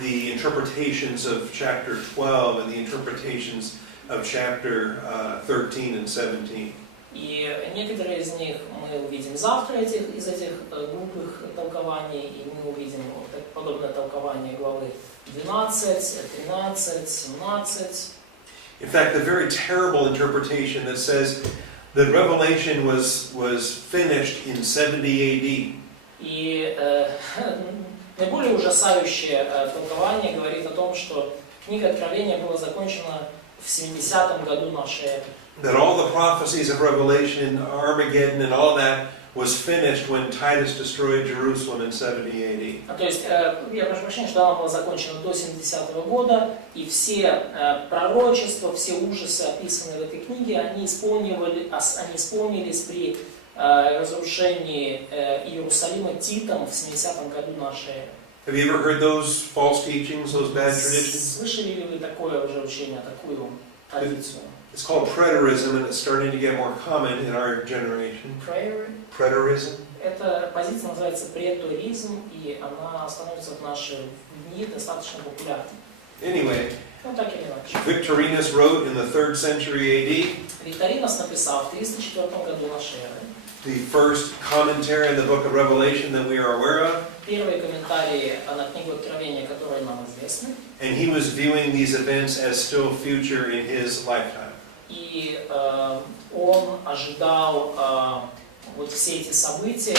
the interpretations of chapter 12 and the interpretations of chapter 13 and 17. И некоторые из них мы увидим завтра, из этих глупых толкований, и мы увидим подобное толкование главы 12, 13, 17. In fact, the very terrible interpretation that says that Revelation was finished in 70 AD. И наиболее ужасающее толкование говорит о том, что книга Откровения была закончена в 70-м году нашей эры. That all the prophecies of Revelation, Armageddon and all that was finished when Titus destroyed Jerusalem in 70 AD. То есть, я прошу прощения, что она была закончена до 70-го года, и все пророчества, все ужасы, описанные в этой книге, они исполнились при разрушении Иерусалима Титом в 70-м году нашей эры. Have you ever heard those false teachings, those bad traditions? Слышали ли вы такое уже учение, такую традицию? It's called preterism, and it's starting to get more common in our generation. Preterism. Эта позиция называется преторизм, и она становится в наши дни достаточно популярной. Anyway, Ну так или иначе. Victorinus wrote in the 3rd century AD. Викторинус написал в 304 году нашей эры. The first commentary on the book of Revelation that we are aware of. Первые комментарии на книгу Откровения, которые нам известны. And he was viewing these events as still future in his lifetime. И он ожидал вот все эти события.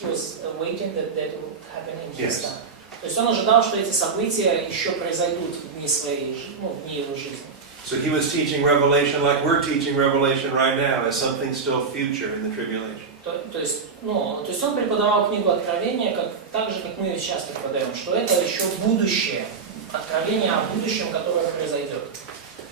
He was waiting that would happen in his time. То есть он ожидал, что эти события еще произойдут в дни своей, в дни его жизни. So he was teaching Revelation like we're teaching Revelation right now, as something still future in the tribulation. То есть он преподавал книгу Откровения так же, как мы сейчас преподаем, что это еще будущее, откровение о будущем, которое произойдет.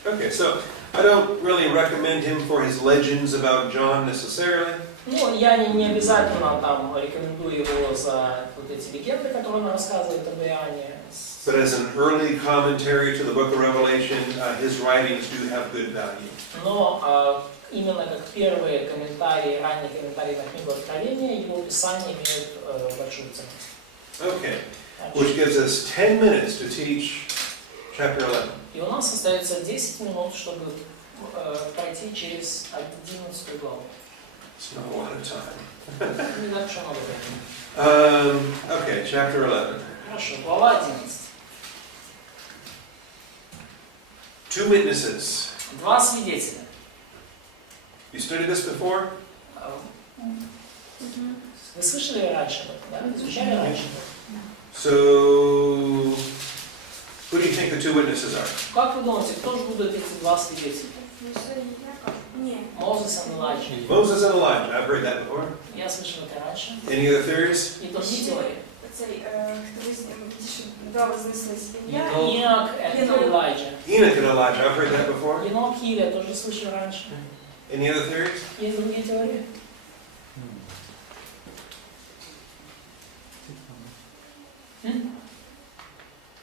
Okay, so I don't really recommend him for his legends about John necessarily. Ну, я не обязательно там рекомендую его за вот эти легенды, которые он рассказывает об Иоанне. But as an early commentary to the book of Revelation, his writings do have good value. Но именно как первые комментарии, ранние комментарии на книгу Откровения, его писания имеют большую ценность. Okay, which gives us 10 minutes to teach chapter 11. И у нас остается 10 минут, чтобы пройти через 11 главу. It's not a lot of time. Не так уж много времени. Okay, chapter 11. Хорошо, глава 11. Two witnesses. Два свидетеля. You studied this before? Вы слышали раньше об этом, да? Изучали раньше? So, who do you think the two witnesses are? Как вы думаете, кто же будут эти два свидетеля? Нет. Moses and Elijah. Moses and Elijah. I've heard that before. Я слышал это раньше. Any other theories? И другие теории. Цей, хто з ним більше вознеслись Ілля. Енох and Elijah. Enoch and Elijah. I've heard that before. Енох и Илия тоже слышал раньше. Any other theories? Есть другие теории?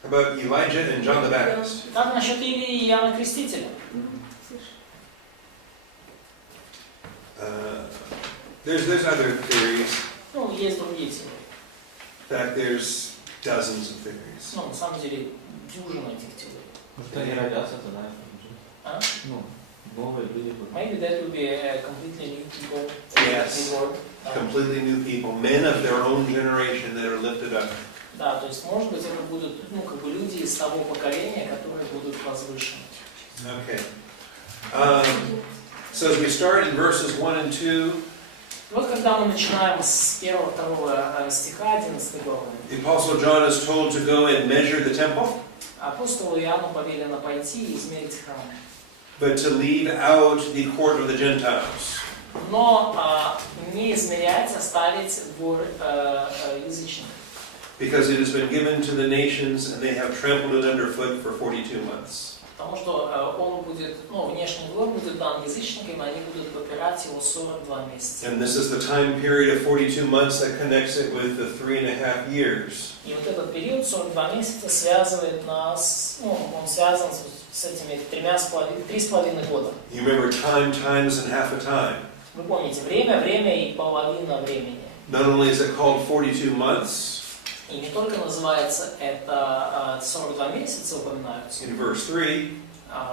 About Elijah and John the Baptist? Как насчет Илии и Иоанна Крестителя? There's other theories. Ну, есть другие теории. In fact, there's dozens of theories. Ну, на самом деле, дюжина этих теорий. Может, они родятся тогда? А? Ну, новые люди будут. Maybe that will be completely new people. Yes. New word. Completely new people, men of their own generation that are lifted up. Да, то есть, может быть, это будут, люди из того поколения, которые будут возвышены. Okay. So as we start in verses 1 and 2, Вот когда мы начинаем с 1-2 стиха 11 главы, the Apostle John is told to go and measure the temple, апостолу Иоанну повелено пойти и измерить храм. but to leave out the court of the Gentiles. Но не измерять, оставить двор язычников. Because it has been given to the nations and they have trampled it underfoot for 42 months. Потому что он будет, внешний двор будет дан язычникам, и они будут попирать его 42 месяца. And this is the time period of 42 months that connects it with the 3.5 years. И вот этот период 42 месяца связывает нас, он связан с этими 3,5 года. You remember time, times, and half a time. Вы помните, время и половина времени. Not only is it called 42 months, И не только называется это 42 месяца упоминаются, in verse 3,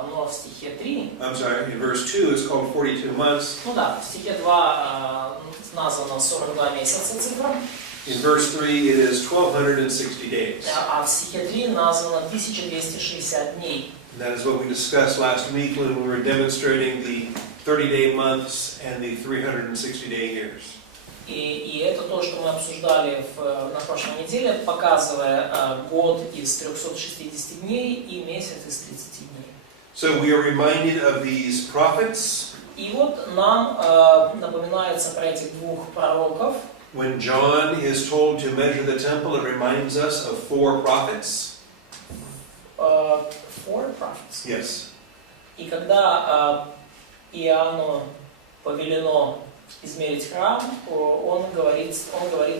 но в стихе 3, I'm sorry, in verse 2 it's called 42 months. в стихе 2 названо 42 месяца цифра, In verse 3 it is 1260 days. а в стихе 3 названо 1260 дней. And that is what we discussed last week when we were demonstrating the 30-day months and the 360-day years. И это то, что мы обсуждали на прошлой неделе, показывая год из 360 дней и месяц из 30 дней. So we are reminded of these prophets. И вот нам напоминается про этих двух пророков. When John is told to measure the temple, it reminds us of 4 prophets. 4 prophets. Yes. И когда Иоанну повелено измерить храм, он говорит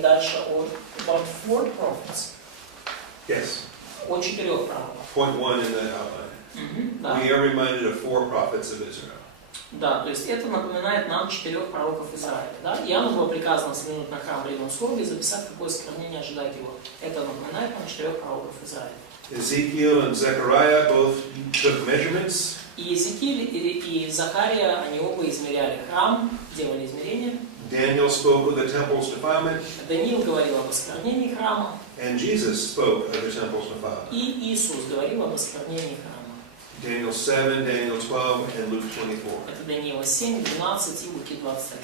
дальше about 4 prophets. Yes. О 4 пророках. Point 1 in the outline. Да. We are reminded of 4 prophets of Israel. Да, то есть это напоминает нам 4 пророков Израиля. Да? Иоанну было приказано взглянуть на храм времен скорби и записать, какое сквернение ожидает его. Это напоминает нам 4 пророков Израиля. Ezekiel and Zechariah both took measurements. И Иезекииль и Захария, они оба измеряли храм, делали измерения. Daniel spoke of the temple's defilement. Даниил говорил об осквернении храма. And Jesus spoke of the temple's defilement. И Иисус говорил об осквернении храма. Daniel 7, Daniel 12, and Luke 24. Это Даниила 7, 12 и Луки 21.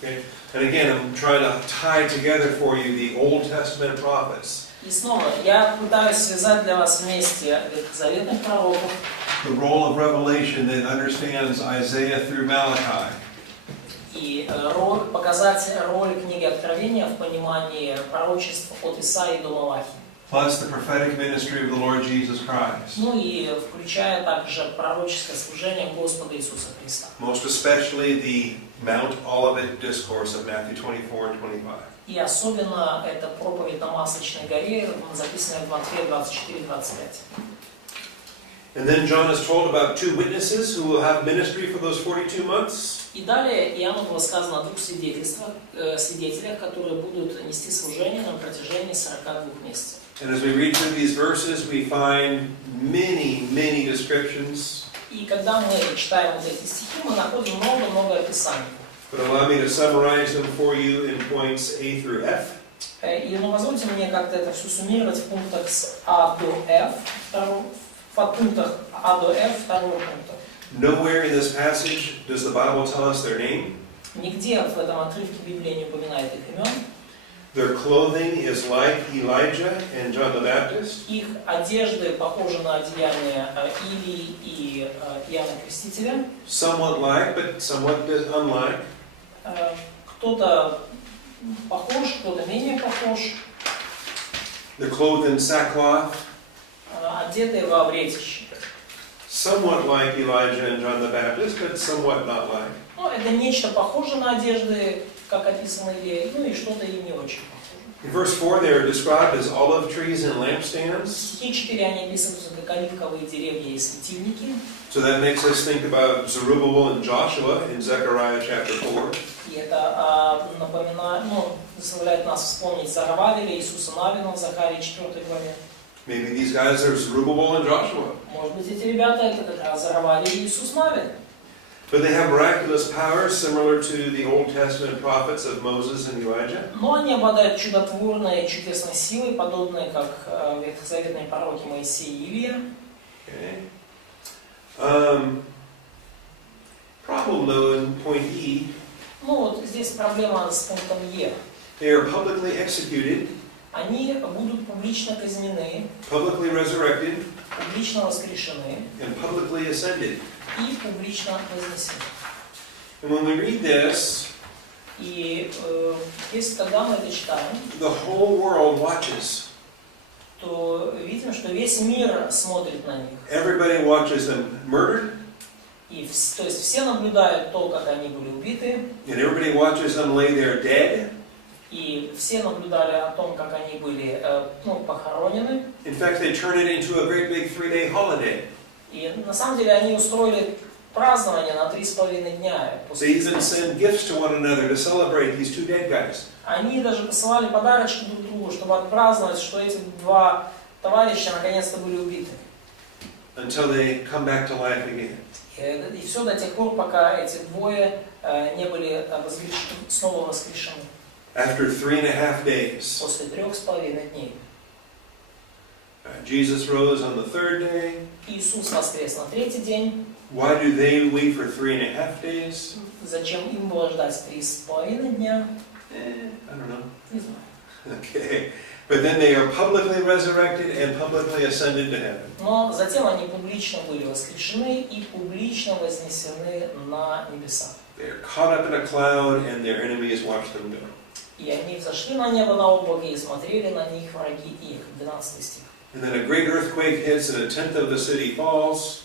Okay? And again, I'm trying to tie together for you the Old Testament prophets. И снова, я пытаюсь связать для вас вместе ветхозаветных пророков, The role of Revelation that understands Isaiah through Malachi. и показать роль книги Откровения в понимании пророчеств от Исаии до Малахии. Plus the prophetic ministry of the Lord Jesus Christ. Ну и включая также пророческое служение Господа Иисуса Христа. Most especially the Mount Olivet discourse of Matthew 24 and 25. И особенно это проповедь на Масличной горе, записанная в Матфея 24-25. And then John is told about 2 witnesses who will have ministry for those 42 months. И далее Иоанну было сказано о 2 свидетелях, которые будут нести служение на протяжении 42 месяцев. And as we read through these verses, we find many descriptions. И когда мы читаем вот эти стихи, мы находим много описаний. But allow me to summarize them for you in points A through F. И позвольте мне как-то это все суммировать в пунктах с А до F, в подпунктах А до F второго пункта. Nowhere in this passage does the Bible tell us their name. Нигде в этом отрывке Библия не упоминает их имен. Their clothing is like Elijah and John the Baptist. Их одежды похожи на одеяния Илии и Иоанна Крестителя. Somewhat like, but somewhat unlike. Кто-то похож, кто-то менее похож. They're clothed in sackcloth. Одетые во вретище. Somewhat like Elijah and John the Baptist, but somewhat not like. Ну, это нечто похоже на одежды, как описано Илией, ну и что-то и не очень похоже. In verse 4, they are described as olive trees and lampstands. В стихе 4 они описываются как оливковые деревья и светильники. So that makes us think about Zerubbabel and Joshua in Zechariah chapter 4. И это заставляет нас вспомнить Зарававеля, Иисуса Навина в Захарии 4 главе. Maybe these guys are Zerubbabel and Joshua. Может быть, эти ребята это как раз Зарававель и Иисус Навин. But they have miraculous powers similar to the Old Testament prophets of Moses and Elijah. Но они обладают чудотворной, чудесной силой, подобной как ветхозаветные пророки Моисей и Илия. Okay. Problem though in point E. Ну вот здесь проблема с пунктом Е. They are publicly executed, Они будут публично казнены, publicly resurrected, публично воскрешены and publicly ascended. и публично вознесены. And when we read this, И если тогда мы это читаем, the whole world watches. то видим, что весь мир смотрит на них. Everybody watches them murdered, И, то есть все наблюдают то, как они были убиты, and everybody watches them lay there dead. и все наблюдали о том, как они были похоронены. In fact, they turn it into a great big 3-day holiday. И на самом деле они устроили празднование на 3,5 дня. They even send gifts to one another to celebrate these 2 dead guys. Они даже посылали подарочки друг другу, чтобы отпраздновать, что эти 2 товарища наконец-то были убиты. Until they come back to life again. И все до тех пор, пока эти 2 не были снова воскрешены. After 3.5 days. После 3,5 дней. Jesus rose on the 3rd day. Иисус воскрес на 3-й день. Why do they wait for 3.5 days? Зачем им было ждать 3,5 дня? I don't know. Не знаю. Okay. But then they are publicly resurrected and publicly ascended to heaven. Но затем они публично были воскрешены и публично вознесены на небеса. They are caught up in a cloud and their enemies watch them go. И они взошли на небо на облаке и смотрели на них враги их. 12 стих. And then a great earthquake hits and 1/10 of the city falls.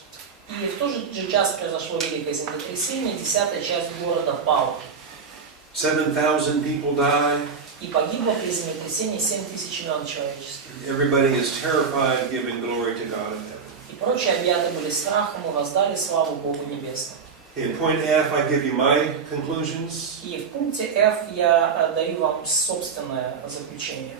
И в тот же час произошло великое землетрясение, 10-я часть города пала. 7,000 people die. И погибло при землетрясении 7000 имен человеческих. Everybody is terrified, giving glory to God in heaven. И прочие объяты были страхом и воздали славу Богу Небесному. In point F, I give you my conclusions. И в пункте F я даю вам собственное заключение.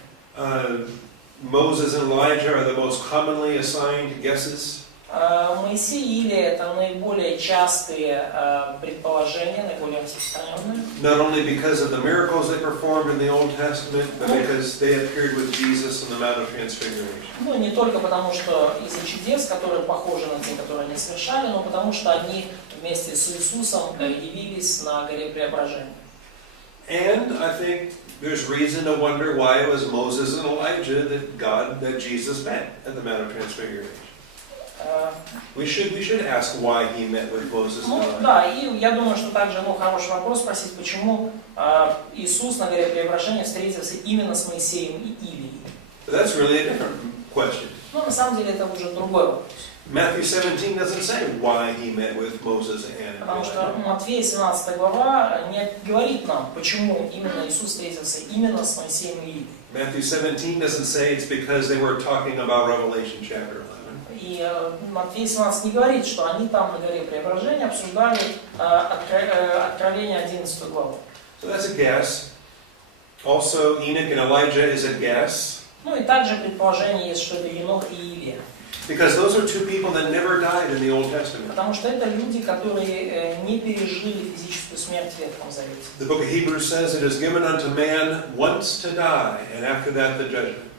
Moses and Elijah are the most commonly assigned guesses. Моисей и Илия — это наиболее частые предположения, наиболее распространенные. Not only because of the miracles they performed in the Old Testament, but because they appeared with Jesus on the Mount of Transfiguration. Ну, не только потому, что из-за чудес, которые похожи на те, которые они совершали, но потому что они вместе с Иисусом явились на горе Преображения. And I think there's reason to wonder why it was Moses and Elijah that Jesus met at the Mount of Transfiguration. We should ask why he met with Moses and Ну, Elijah. да, и я думаю, что также хороший вопрос спросить, почему Иисус на горе Преображения встретился именно с Моисеем и Илией. But that's really a different question. Ну, на самом деле, это уже другой вопрос. Matthew 17 doesn't say why he met with Moses and Потому что Elijah. Матфея 17 глава не говорит нам, почему именно Иисус встретился именно с Моисеем и Илией. Matthew 17 doesn't say it's because they were talking about Revelation chapter 11. И Матфея 17 не говорит, что они там на горе Преображения обсуждали Откровение 11 главу. So that's a guess. Also, Enoch and Elijah is a guess. Ну и также предположение есть, что это Енох и Илия. Because those are 2 people that never died in the Old Testament. Потому что это люди, которые не пережили физическую смерть в Ветхом Завете. The book of Hebrews says it is given unto man once to die, and after that the judgment.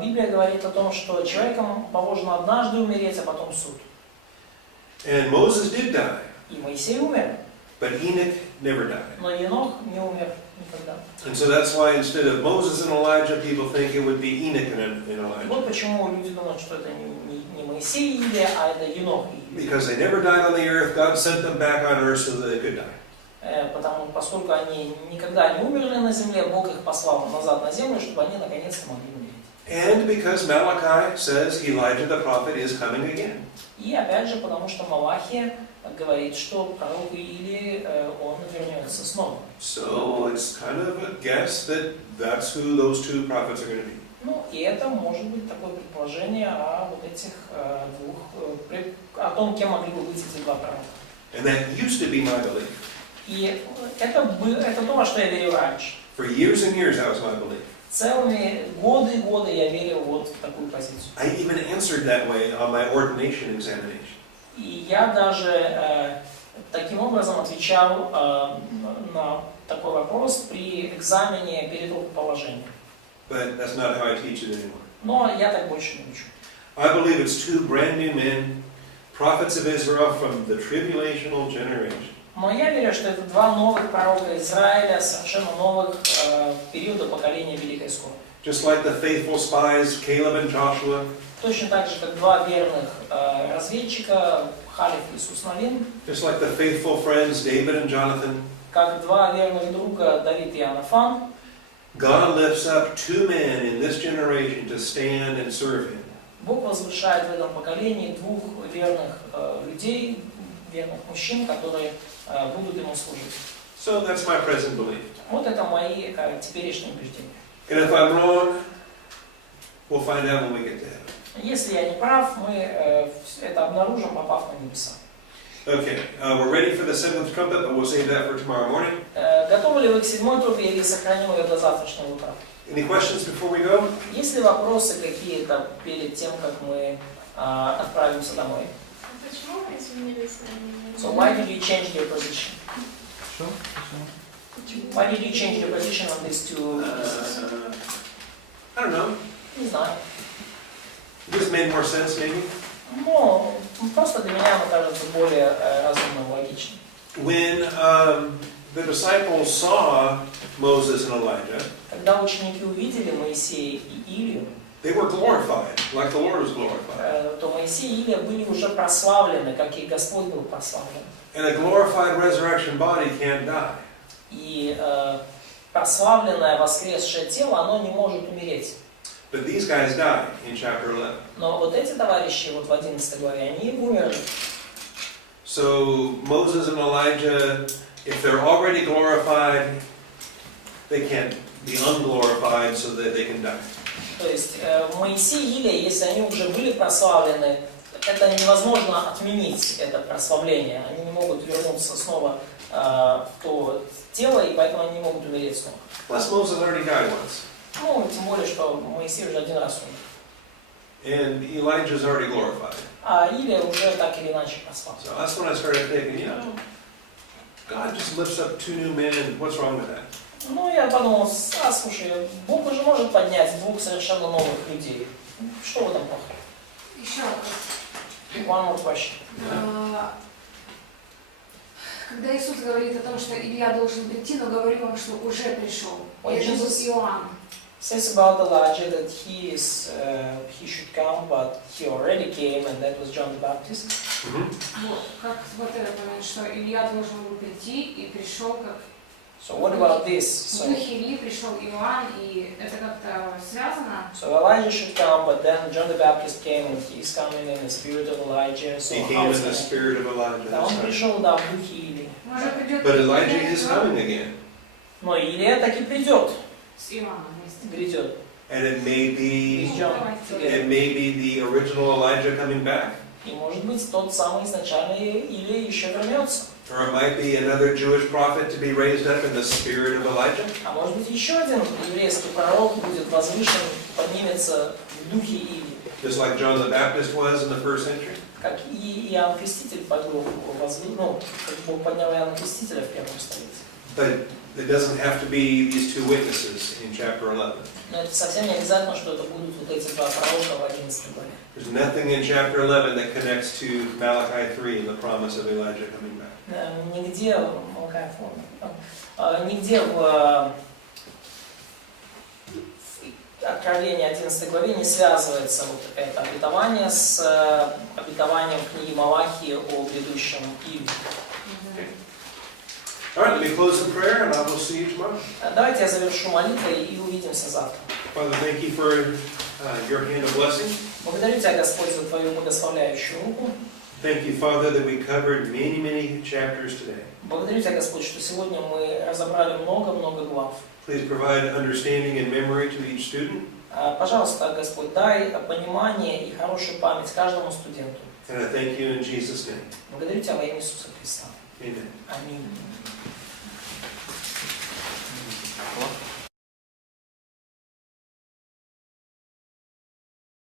Библия говорит о том, что человеком положено однажды умереть, а потом суд. And Moses did die, И Моисей умер, but Enoch never died. но Енох не умер никогда. And so that's why instead of Moses and Elijah, people think it would be Enoch and И Elijah. вот почему люди думают, что это не Моисей и Илия, а это Енох и Илия. Because they never died on the earth, God sent them back on earth so that they could die. Поскольку они никогда не умерли на земле, Бог их послал назад на землю, чтобы они наконец-то могли умереть. And because Malachi says Elijah the prophet is coming again. И опять же, потому что Малахия говорит, что пророк Илии, он вернется снова. So it's kind of a guess that that's who those 2 prophets are going to be. Ну, и это может быть такое предположение о вот этих о том, кем могли бы быть эти 2 пророка. And that used to be my belief. И это то, во что я верил раньше. For years and years that was my belief. Целыми годы и годы я верил вот в такую позицию. I even answered that way on my ordination examination. И я даже таким образом отвечал на такой вопрос при экзамене перед рукоположением. But that's not how I teach it anymore. Но я так больше не учу. I believe it's two brand new men, prophets of Israel from the tribulational generation. Но я верю, что это два новых пророка Израиля, совершенно новых периода поколения Великой Скорби. Just like the faithful spies, Caleb and Joshua. Точно так же, как два верных разведчика, Халев и Иисус Навин, Just like the faithful friends, David and Jonathan. как два верных друга Давид и Иоаннафан, God lifts up two men in this generation to stand and serve Him. Бог возвышает в этом поколении двух верных людей, верных мужчин, которые будут Ему служить. So that's my present belief. Вот это мои теперешние убеждения. And if I'm wrong, we'll find out when we get to heaven. Если я не прав, мы это обнаружим, попав на небеса. Okay, we're ready for the seventh trumpet, but we'll save that for tomorrow morning. Готовы ли вы к седьмой трубе или сохраним ее до завтрашнего утра? Any questions before we go? Есть ли вопросы какие-то перед тем, как мы отправимся домой? Почему вы изменились на So why did you change your position? Что? Why did you change your position on these two pieces? I don't know. Не знаю. It just made more sense, maybe. Ну, просто для меня оно кажется более разумным, логичным. When the disciples saw Moses and Elijah, Когда ученики увидели Моисея и Илию, they were glorified, like the Lord was glorified. то Моисей и Илия были уже прославлены, как и Господь был прославлен. And a glorified resurrection body can't die. И прославленное воскресшее тело, оно не может умереть. But these guys died in chapter 11. Но вот эти товарищи вот в 11 главе, они умерли. So Moses and Elijah, if they're already glorified, they can't be unglorified so that they can die. То есть Моисей и Илия, если они уже были прославлены, это невозможно отменить, это прославление. Они не могут вернуться снова в то тело, и поэтому они не могут умереть снова. Plus Moses already died once. Ну, тем более, что Моисей уже один раз умер. And Elijah's already glorified. А Илия уже так или иначе прославлен. So that's when I started thinking, you know, God just lifts up two new men, and what's wrong with that? Ну, я подумал, слушай, Бог уже может поднять двух совершенно новых людей. Что в этом плохого? Еще вопрос. One more question. Когда Иисус говорит о том, что Илья должен прийти, но говорю вам, что уже пришел. Ой, Это был Иисус. Иоанн. Says about Elijah that he should come, but he already came, and that was John the Baptist. Вот, как вот это момент, что Илья должен был прийти и пришел как So what about this? в духе Ильи пришел Иоанн, и это как-то связано? So Elijah should come, but then John the Baptist came, and he's coming in the spirit of Elijah. So He how came is in the that? spirit of Elijah. Да, That's он right. пришел, да, в духе Илии. Может, придет But Elijah Илья is Иоанн coming again. Но Илия таки придет, с Иоанном вместе. грядет. And it may be, С John together. it may be the original Elijah coming back. И может быть тот самый изначальный Илия еще вернется. Or it might be another Jewish prophet to be raised up in the spirit of Elijah. А может быть еще один еврейский пророк будет возвышен, поднимется в духе Илии. Just like John the Baptist was in the first century. Как и Иоанн Креститель поднял, как Бог поднял Иоанна Крестителя в первом столетии. But it doesn't have to be these two witnesses in chapter 11. Но это совсем не обязательно, что это будут вот эти два пророка в 11 главе. There's nothing in chapter 11 that connects to Malachi 3 and the promise of Elijah coming back. Нигде, нигде в Откровении 11 главе не связывается вот это обетование с обетованием книги Малахии о грядущем Илии. All right, let me close in prayer and I will see you tomorrow. Давайте я завершу молитвой и увидимся завтра. Father, thank you for your hand of blessing. Благодарю Тебя, Господь, за Твою благословляющую руку. Thank you, Father, that we covered many, many chapters today. Благодарю Тебя, Господь, что сегодня мы разобрали много-много глав. Please provide understanding and memory to each student. Пожалуйста, Господь, дай понимание и хорошую память каждому студенту. And I thank you in Jesus' name. Благодарю Тебя во имя Иисуса Христа. Amen. Аминь.